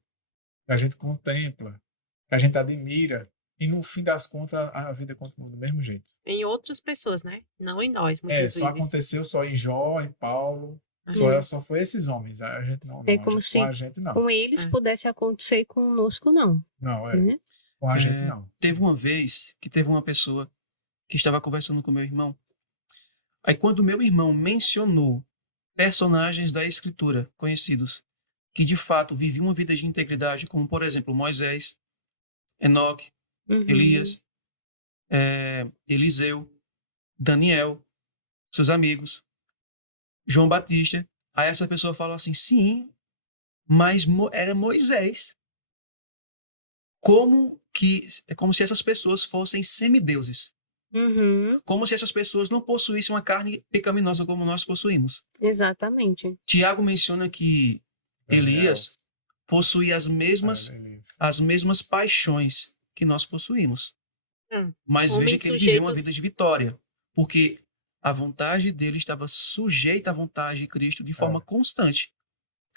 que a gente contempla, que a gente admira, e no fim das contas a vida continua do mesmo jeito. Em outras pessoas, né? Não em nós, muitas Só vezes. aconteceu só em Jó, em Paulo, É. só foi esses homens. A gente não. É A como gente, se com a gente não. com eles É. pudesse acontecer conosco, não. Não, Né? com a gente não. Teve uma vez que teve uma pessoa que estava conversando com meu irmão. Aí quando meu irmão mencionou personagens da Escritura conhecidos que de fato viviam uma vida de integridade, como por exemplo Moisés, Enoque, Elias, Eliseu, Daniel, seus amigos, João Batista, aí essa pessoa falou assim, sim, mas era Moisés. É como se essas pessoas fossem semideuses. Uhum. Como se essas pessoas não possuíssem uma carne pecaminosa como nós possuímos. Exatamente. Tiago menciona que Elias possuía as mesmas paixões que nós possuímos. Mas Homens veja que ele viveu uma sujeitos- vida de vitória, porque a vontade dele estava sujeita à vontade de Cristo de forma constante.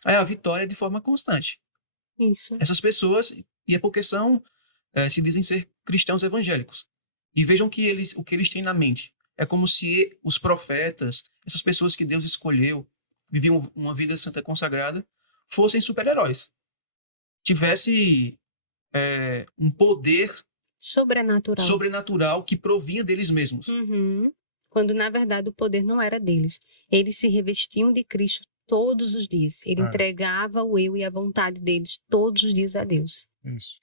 Aí a vitória é de forma constante. Isso. Essas pessoas, e é porque se dizem ser cristãos evangélicos. E vejam que o que eles têm na mente. É como se os profetas, essas pessoas que Deus escolheu, viviam uma vida santa consagrada, fossem super-heróis. Tivesse um poder sobrenatural que provinha deles mesmos. Uhum. Quando, na verdade, o poder não era deles. Eles se revestiam de Cristo todos os dias. Ele entregava o eu e a vontade deles todos os dias a Deus. Isso.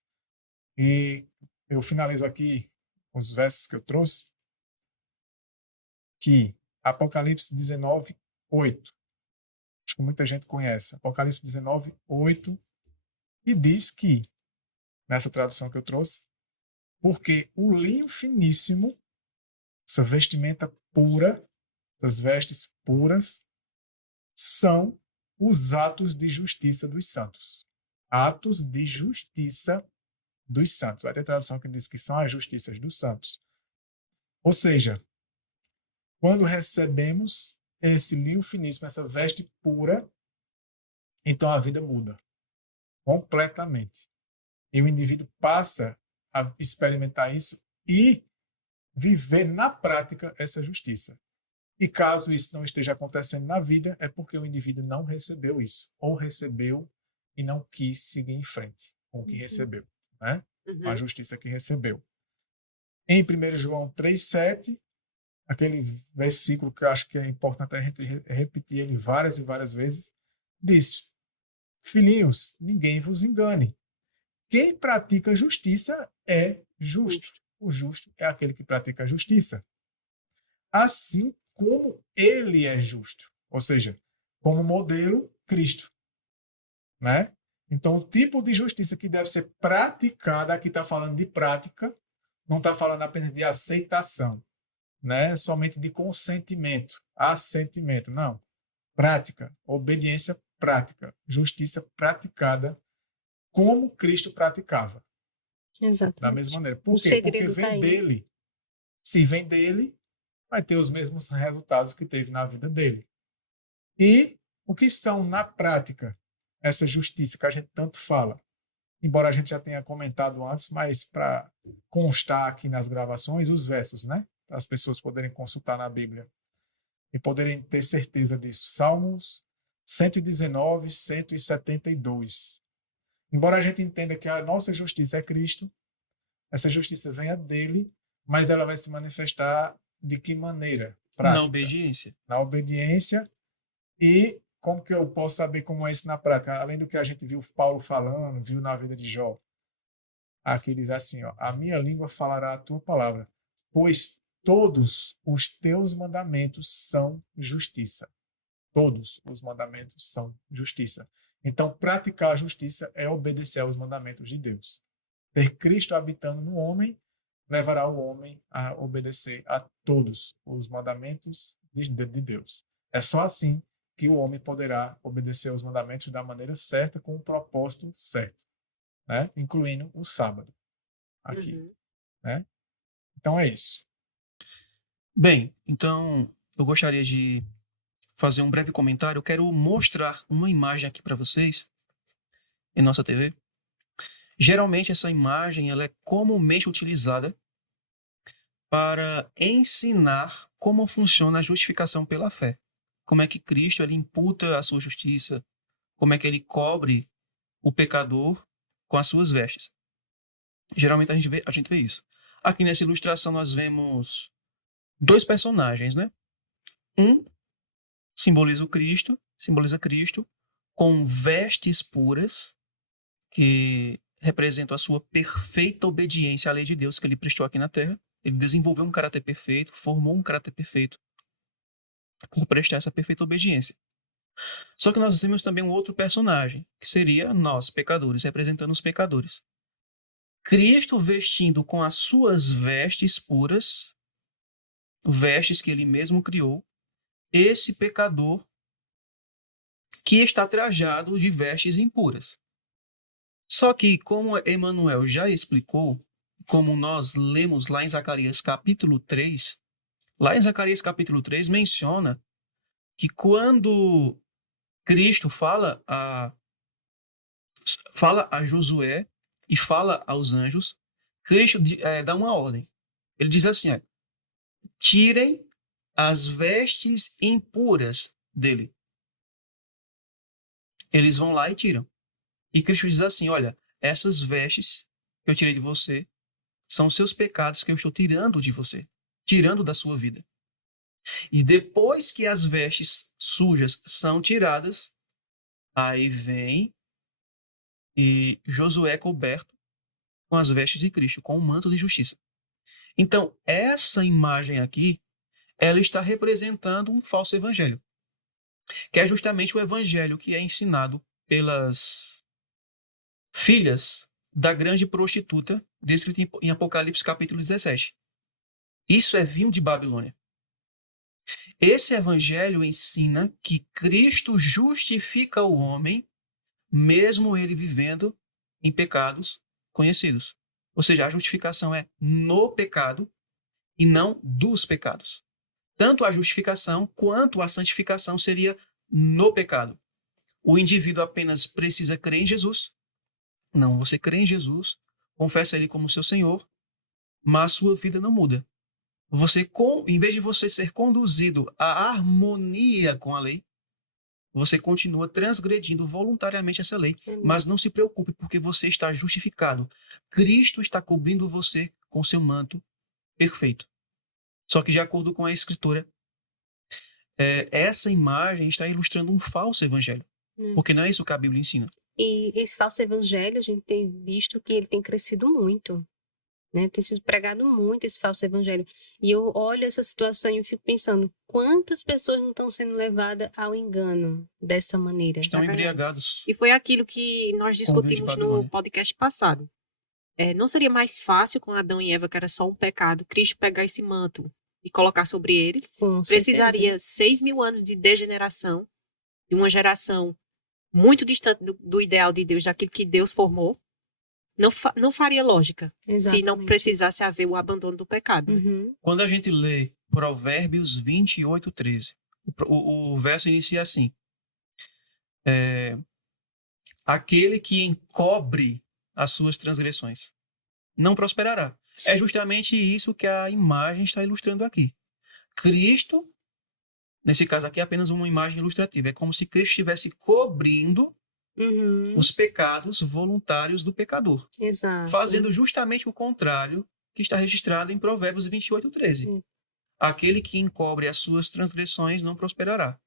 E eu finalizo aqui com os versos que eu trouxe, que Apocalipse 19:8. Acho que muita gente conhece. Apocalipse 19:8. E diz que, nessa tradução que eu trouxe, porque o linho finíssimo, essa vestimenta pura, essas vestes puras, são os atos de justiça dos santos. Atos de justiça dos santos. Vai ter tradução que diz que são as justiças dos santos. Ou seja, quando recebemos esse linho finíssimo, essa veste pura, então a vida muda completamente. E o indivíduo passa a experimentar isso e viver na prática essa justiça. E caso isso não esteja acontecendo na vida, é porque o indivíduo não recebeu isso, ou recebeu e não quis seguir em frente com o que recebeu, né? a Uhum. justiça que recebeu. Em 1 João 3,7, aquele versículo que eu acho que é importante a gente repetir ele várias e várias vezes, diz: Filhinhos, ninguém vos engane. Quem pratica justiça é justo. Justo. O justo é aquele que pratica a justiça. Assim como ele é justo. Ou seja, como modelo, Cristo. Né? Então, o tipo de justiça que deve ser praticada, aqui está falando de prática, não está falando apenas de aceitação, né? Somente de consentimento, assentimento. Não. Prática, obediência prática, justiça praticada como Cristo praticava, da Exatamente. mesma maneira. O Por quê? Porque segredo tá vem aí. dele. Se vem dele, vai ter os mesmos resultados que teve na vida dele. E o que são, na prática, essa justiça que a gente tanto fala? Embora a gente já tenha comentado antes, mas para constar aqui nas gravações, os versos, né? Para as pessoas poderem consultar na Bíblia e poderem ter certeza disso. Salmos 119, 172. Embora a gente entenda que a nossa justiça é Cristo, essa justiça venha dele, mas ela vai se manifestar de que maneira? Na Prática. obediência. Na obediência. E como que eu posso saber como é isso na prática? Além do que a gente viu Paulo falando, viu na vida de Jó. Aqui diz assim, ó, a minha língua falará a tua palavra, pois todos os teus mandamentos são justiça. Todos os mandamentos são justiça. Então, praticar a justiça é obedecer aos mandamentos de Deus. Ter Cristo habitando no homem levará o homem a obedecer a todos os mandamentos de Deus. É só assim que o homem poderá obedecer aos mandamentos da maneira certa, com o propósito certo, né? Incluindo o sábado aqui. Uhum. Né? Então é isso. Bem, então eu gostaria de fazer um breve comentário. Eu quero mostrar uma imagem aqui para vocês em nossa TV. Geralmente essa imagem ela é comumente utilizada para ensinar como funciona a justificação pela fé. Como é que Cristo ele imputa a sua justiça, como é que ele cobre o pecador com as suas vestes. Geralmente a gente vê isso. Aqui nessa ilustração nós vemos dois personagens, né? Um simboliza Cristo com vestes puras que representam a sua perfeita obediência à lei de Deus que ele prestou aqui na terra. Ele desenvolveu um caráter perfeito, formou um caráter perfeito por prestar essa perfeita obediência. Só que nós temos também um outro personagem, que seria nós, pecadores, representando os pecadores. Cristo vestindo com as suas vestes puras, vestes que ele mesmo criou, esse pecador que está trajado de vestes impuras. Só que, como Emmanuel já explicou, como nós lemos lá em Zacarias capítulo 3, lá em Zacarias capítulo 3 menciona que quando Cristo fala a Josué e fala aos anjos, Cristo dá uma ordem. Ele diz assim, tirem as vestes impuras dele. Eles vão lá e tiram. E Cristo diz assim, olha, essas vestes que eu tirei de você são os seus pecados que eu estou tirando de você, tirando da sua vida. E depois que as vestes sujas são tiradas, aí vem e Josué é coberto com as vestes de Cristo, com o manto de justiça. Então, essa imagem aqui, ela está representando um falso evangelho, que é justamente o evangelho que é ensinado pelas filhas da grande prostituta, descrita em Apocalipse capítulo 17. Isso é vinho de Babilônia. Esse evangelho ensina que Cristo justifica o homem, mesmo ele vivendo em pecados conhecidos. Ou seja, a justificação é no pecado e não dos pecados. Tanto a justificação quanto a santificação seria no pecado. O indivíduo apenas precisa crer em Jesus. Não, você crê em Jesus, confessa ele como seu Senhor, mas sua vida não muda. Você, em vez de você ser conduzido à harmonia com a lei, você continua transgredindo voluntariamente essa lei. Amém. Mas não se preocupe, porque você está justificado. Cristo está cobrindo você com seu manto perfeito. Só que, de acordo com a Escritura, essa imagem está ilustrando um falso evangelho. Porque não é isso que a Bíblia ensina. E esse falso evangelho, a gente tem visto que ele tem crescido muito, né? Tem sido pregado muito esse falso evangelho. E eu olho essa situação e eu fico pensando, quantas pessoas não estão sendo levadas ao engano dessa maneira? Estão verdade. embriagados. E foi aquilo que nós Com o grande discutimos no Babilônia. podcast passado. Não seria mais fácil com Adão e Eva, que era só um pecado, Cristo pegar esse manto e colocar sobre eles? Com Precisaria 6.000 anos de degeneração, de uma geração muito distante do ideal de Deus, daquilo que Deus formou. Não faria lógica se não Exatamente. precisasse haver o abandono do pecado. Né? Uhum. Quando a gente lê Provérbios 28:13, o verso inicia assim: aquele que encobre as suas transgressões não prosperará. É justamente isso que a imagem está ilustrando aqui. Cristo, nesse caso aqui, é apenas uma imagem ilustrativa. É como se Cristo estivesse cobrindo Uhum. os pecados voluntários do pecador, Exato. fazendo justamente o contrário que está registrado em Provérbios 28:13. Sim. Aquele que encobre as suas transgressões não prosperará,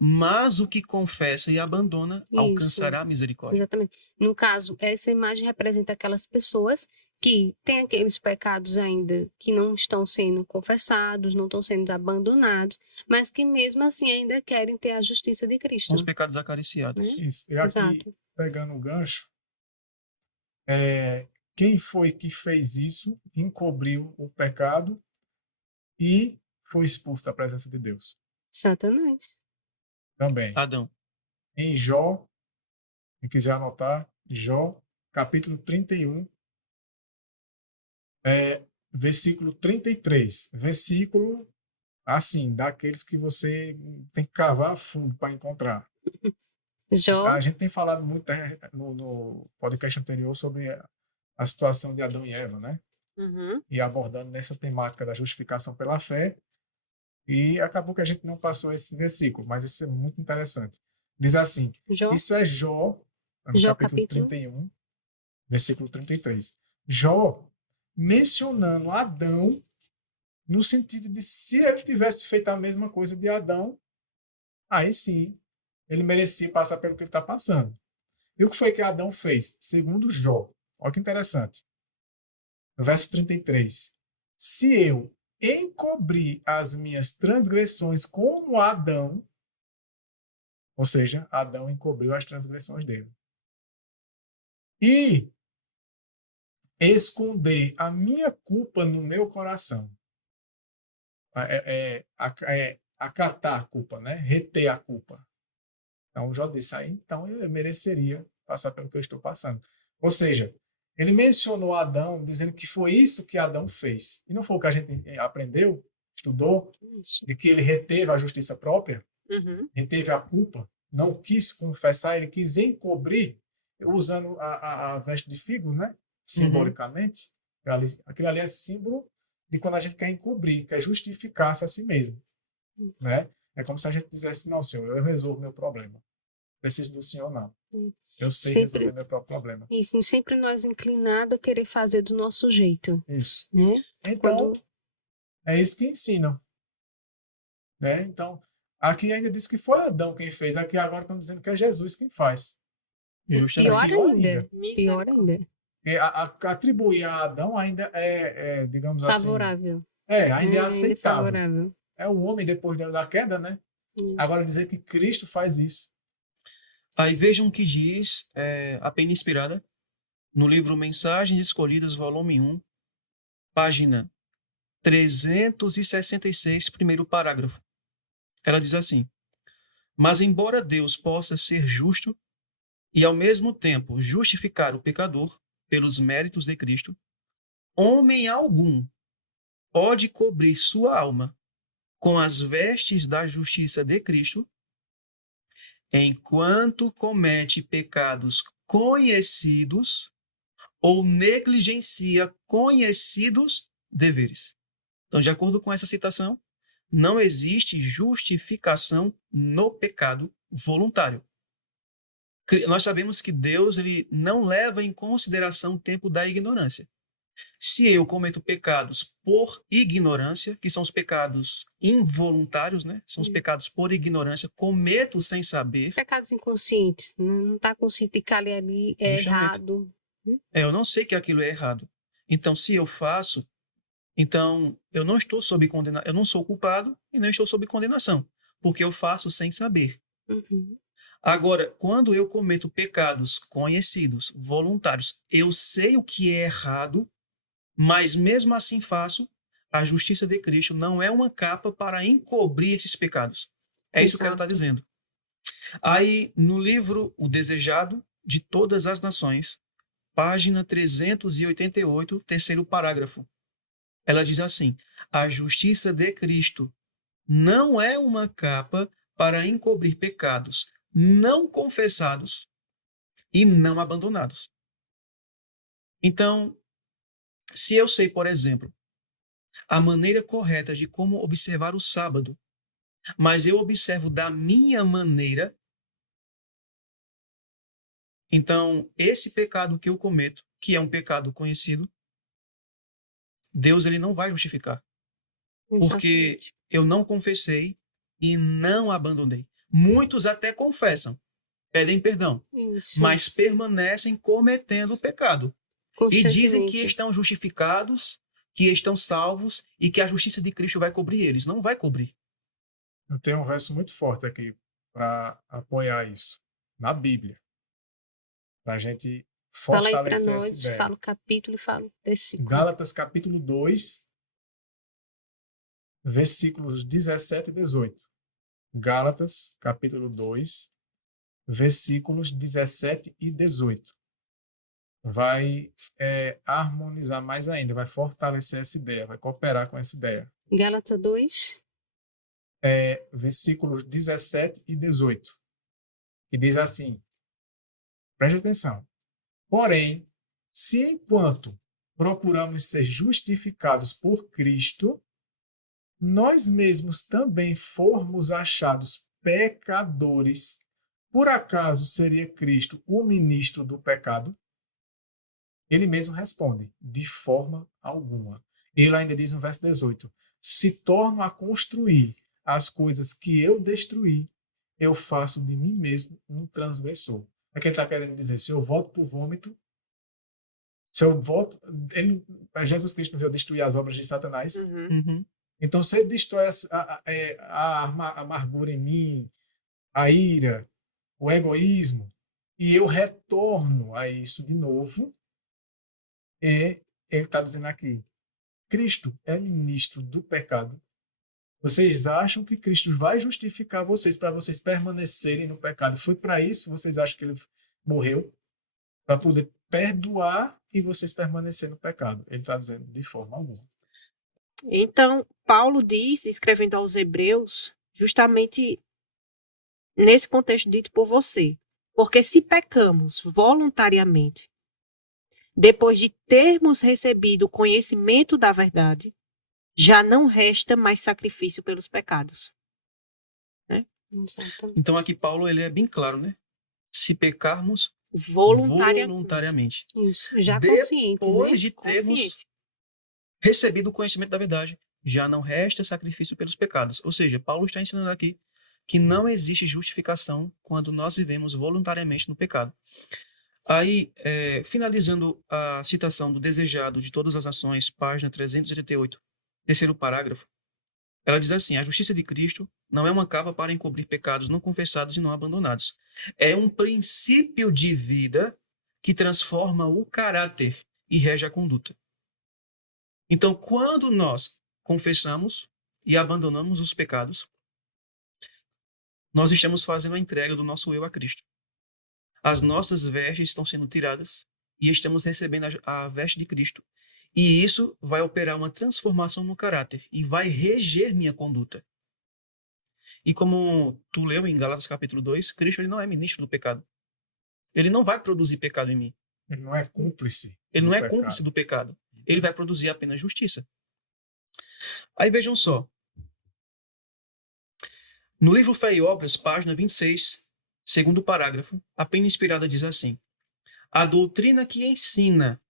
mas o que confessa e abandona Isso. alcançará a misericórdia. Exatamente. No caso, essa imagem representa aquelas pessoas que têm aqueles pecados ainda que não estão sendo confessados, não estão sendo abandonados, mas que mesmo assim ainda querem ter a justiça de São Cristo. os pecados acariciados. Né? Isso. E aqui, Exato. pegando o gancho, quem foi que fez isso, encobriu o pecado e foi expulso da presença de Deus? Satanás. Também. Adão. Em Jó, quem quiser anotar, Jó, capítulo 31, versículo 33. Versículo, assim, daqueles que você tem que cavar fundo para encontrar. Jó, A gente tem falado muito no podcast anterior sobre a situação de Adão e Eva, né? Uhum. E abordando nessa temática da justificação pela fé. E acabou que a gente não passou esse versículo, mas isso é muito interessante. Diz assim, Jó, isso é Jó, no Jó, capítulo capítulo 31, versículo 33. Jó mencionando Adão no sentido de se ele tivesse feito a mesma coisa de Adão, aí sim, ele merecia passar pelo que ele está passando. E o que foi que Adão fez? Segundo Jó. Olha que interessante. No verso 33. Se eu encobrir as minhas transgressões como Adão, ou seja, Adão encobriu as transgressões dele, e esconder a minha culpa no meu coração, acatar a culpa, né? Reter a culpa. Então, Jó disse aí, então eu mereceria passar pelo que eu estou passando. Ou seja, ele mencionou Adão, dizendo que foi isso que Adão fez. E não foi o que a gente aprendeu, estudou, isso. de que ele reteve a justiça própria, Uhum. reteve a culpa, não quis confessar, ele quis encobrir, usando a veste de figo, né? Simbolicamente. Aquilo ali é símbolo de quando a gente quer encobrir, quer justificar-se a si mesmo. Né? É como se a gente dissesse, não, Senhor, eu resolvo meu problema. Preciso do Senhor, não. Eu sei Sempre- resolver meu próprio problema. Isso, sempre nós inclinados a querer fazer do nosso jeito, Isso. né? Então, Quando é isso que ensinam. Né? Então, aqui ainda diz que foi Adão quem fez, aqui agora estão dizendo que é Jesus quem faz. Justamente. pior pior ainda, ainda. pior ainda, E atribuir a Adão ainda digamos assim, favorável, ainda é ainda aceitável. favorável. É o homem depois da queda, né? Agora dizer que Cristo faz isso. Aí vejam o que diz a Pena Inspirada, no livro Mensagens Escolhidas, volume 1, página 366, primeiro parágrafo. Ela diz assim: mas embora Deus possa ser justo e ao mesmo tempo justificar o pecador pelos méritos de Cristo, homem algum pode cobrir sua alma com as vestes da justiça de Cristo, enquanto comete pecados conhecidos ou negligencia conhecidos deveres. Então, de acordo com essa citação, não existe justificação no pecado voluntário. Nós sabemos que Deus ele não leva em consideração o tempo da ignorância. Se eu cometo pecados por ignorância, que são os pecados involuntários, né? São os pecados por ignorância, cometo sem saber. Pecados inconscientes. Não está consciente de que ali é Justamente. errado. Eu não sei que aquilo é errado. Então, se eu faço, então eu não estou sob condenação, eu não sou culpado e não estou sob condenação, porque eu faço sem saber. Uhum. Agora, quando eu cometo pecados conhecidos, voluntários, eu sei o que é errado, mas mesmo assim faço, a justiça de Cristo não é uma capa para encobrir esses pecados. É isso que ela está Exato. dizendo. Aí, no livro O Desejado de Todas as Nações, página 388, terceiro parágrafo, ela diz assim: a justiça de Cristo não é uma capa para encobrir pecados não confessados e não abandonados. Então, se eu sei, por exemplo, a maneira correta de como observar o sábado, mas eu observo da minha maneira, então esse pecado que eu cometo, que é um pecado conhecido, Deus ele não vai justificar, porque Exatamente. eu não confessei e não abandonei. Muitos até confessam, pedem perdão, Isso. mas permanecem cometendo o pecado. E dizem que Constantemente. estão justificados, que estão salvos e que a justiça de Cristo vai cobrir eles. Não vai cobrir. Eu tenho um verso muito forte aqui para apoiar isso, na Bíblia, para a gente Fala aí para fortalecer essa nós, ideia. fala o capítulo e fala o versículo. Gálatas capítulo 2, versículos 17 e 18. Gálatas capítulo 2, versículos 17 e 18. Vai harmonizar mais ainda, vai fortalecer essa ideia, vai cooperar com essa ideia. Gálatas 2. Versículos 17 e 18. E diz assim, preste atenção. Porém, se enquanto procuramos ser justificados por Cristo, nós mesmos também formos achados pecadores, por acaso seria Cristo o ministro do pecado? Ele mesmo responde, de forma alguma. Ele ainda diz no verso 18, se torno a construir as coisas que eu destruí, eu faço de mim mesmo um transgressor. É que ele está querendo dizer, se eu volto para o vômito, se eu volto... Jesus Cristo veio destruir as obras de Satanás. Uhum. Então, se ele destrói a amargura em mim, a ira, o egoísmo, e eu retorno a isso de novo, ele está dizendo aqui, Cristo é ministro do pecado. Vocês acham que Cristo vai justificar vocês para vocês permanecerem no pecado? Foi para isso que vocês acham que ele morreu? Para poder perdoar e vocês permanecerem no pecado. Ele está dizendo de forma alguma. Então, Paulo diz, escrevendo aos Hebreus, justamente nesse contexto dito por você. Porque se pecamos voluntariamente, depois de termos recebido o conhecimento da verdade, já não resta mais sacrifício pelos pecados. Né? Então aqui Paulo ele é bem claro, né? Se pecarmos Voluntariamente. Isso. Já consciente. Depois Né? de termos recebido o conhecimento da verdade, já não resta sacrifício pelos pecados. Ou seja, Paulo está ensinando aqui que não existe justificação quando nós vivemos voluntariamente no pecado. Aí, finalizando a citação do Desejado de Todas as Nações, página 388, terceiro parágrafo, ela diz assim, a justiça de Cristo não é uma capa para encobrir pecados não confessados e não abandonados. É um princípio de vida que transforma o caráter e rege a conduta. Então, quando nós confessamos e abandonamos os pecados, nós estamos fazendo a entrega do nosso eu a Cristo. As nossas vestes estão sendo tiradas e estamos recebendo a veste de Cristo. E isso vai operar uma transformação no caráter e vai reger minha conduta. E como tu leu em Gálatas capítulo 2, Cristo ele não é ministro do pecado. Ele não vai produzir pecado em mim. Ele não é cúmplice. Ele não é cúmplice do pecado. Ele vai produzir apenas justiça. Aí vejam só. No livro Fé e Obras, página 26, segundo parágrafo, a pena inspirada diz assim: a doutrina que ensina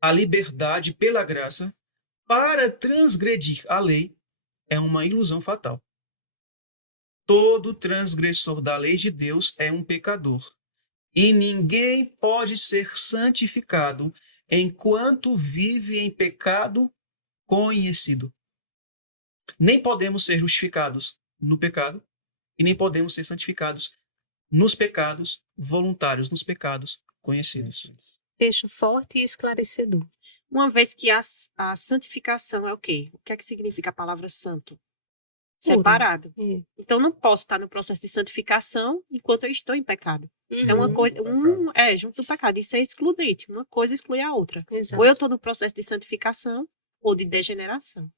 a liberdade pela graça para transgredir a lei é uma ilusão fatal. Todo transgressor da lei de Deus é um pecador, e ninguém pode ser santificado enquanto vive em pecado conhecido. Nem podemos ser justificados no pecado, e nem podemos ser santificados nos pecados voluntários, nos pecados conhecidos. Texto forte e esclarecedor. Uma vez que a santificação é o quê? O que é que significa a palavra santo? Separado. É. Então, não posso estar no processo de santificação enquanto eu estou em pecado. Então, uma Uhum. coisa, junto do pecado. Isso é excludente. Uma coisa exclui a outra. Exato. Ou eu estou no processo de santificação ou de degeneração.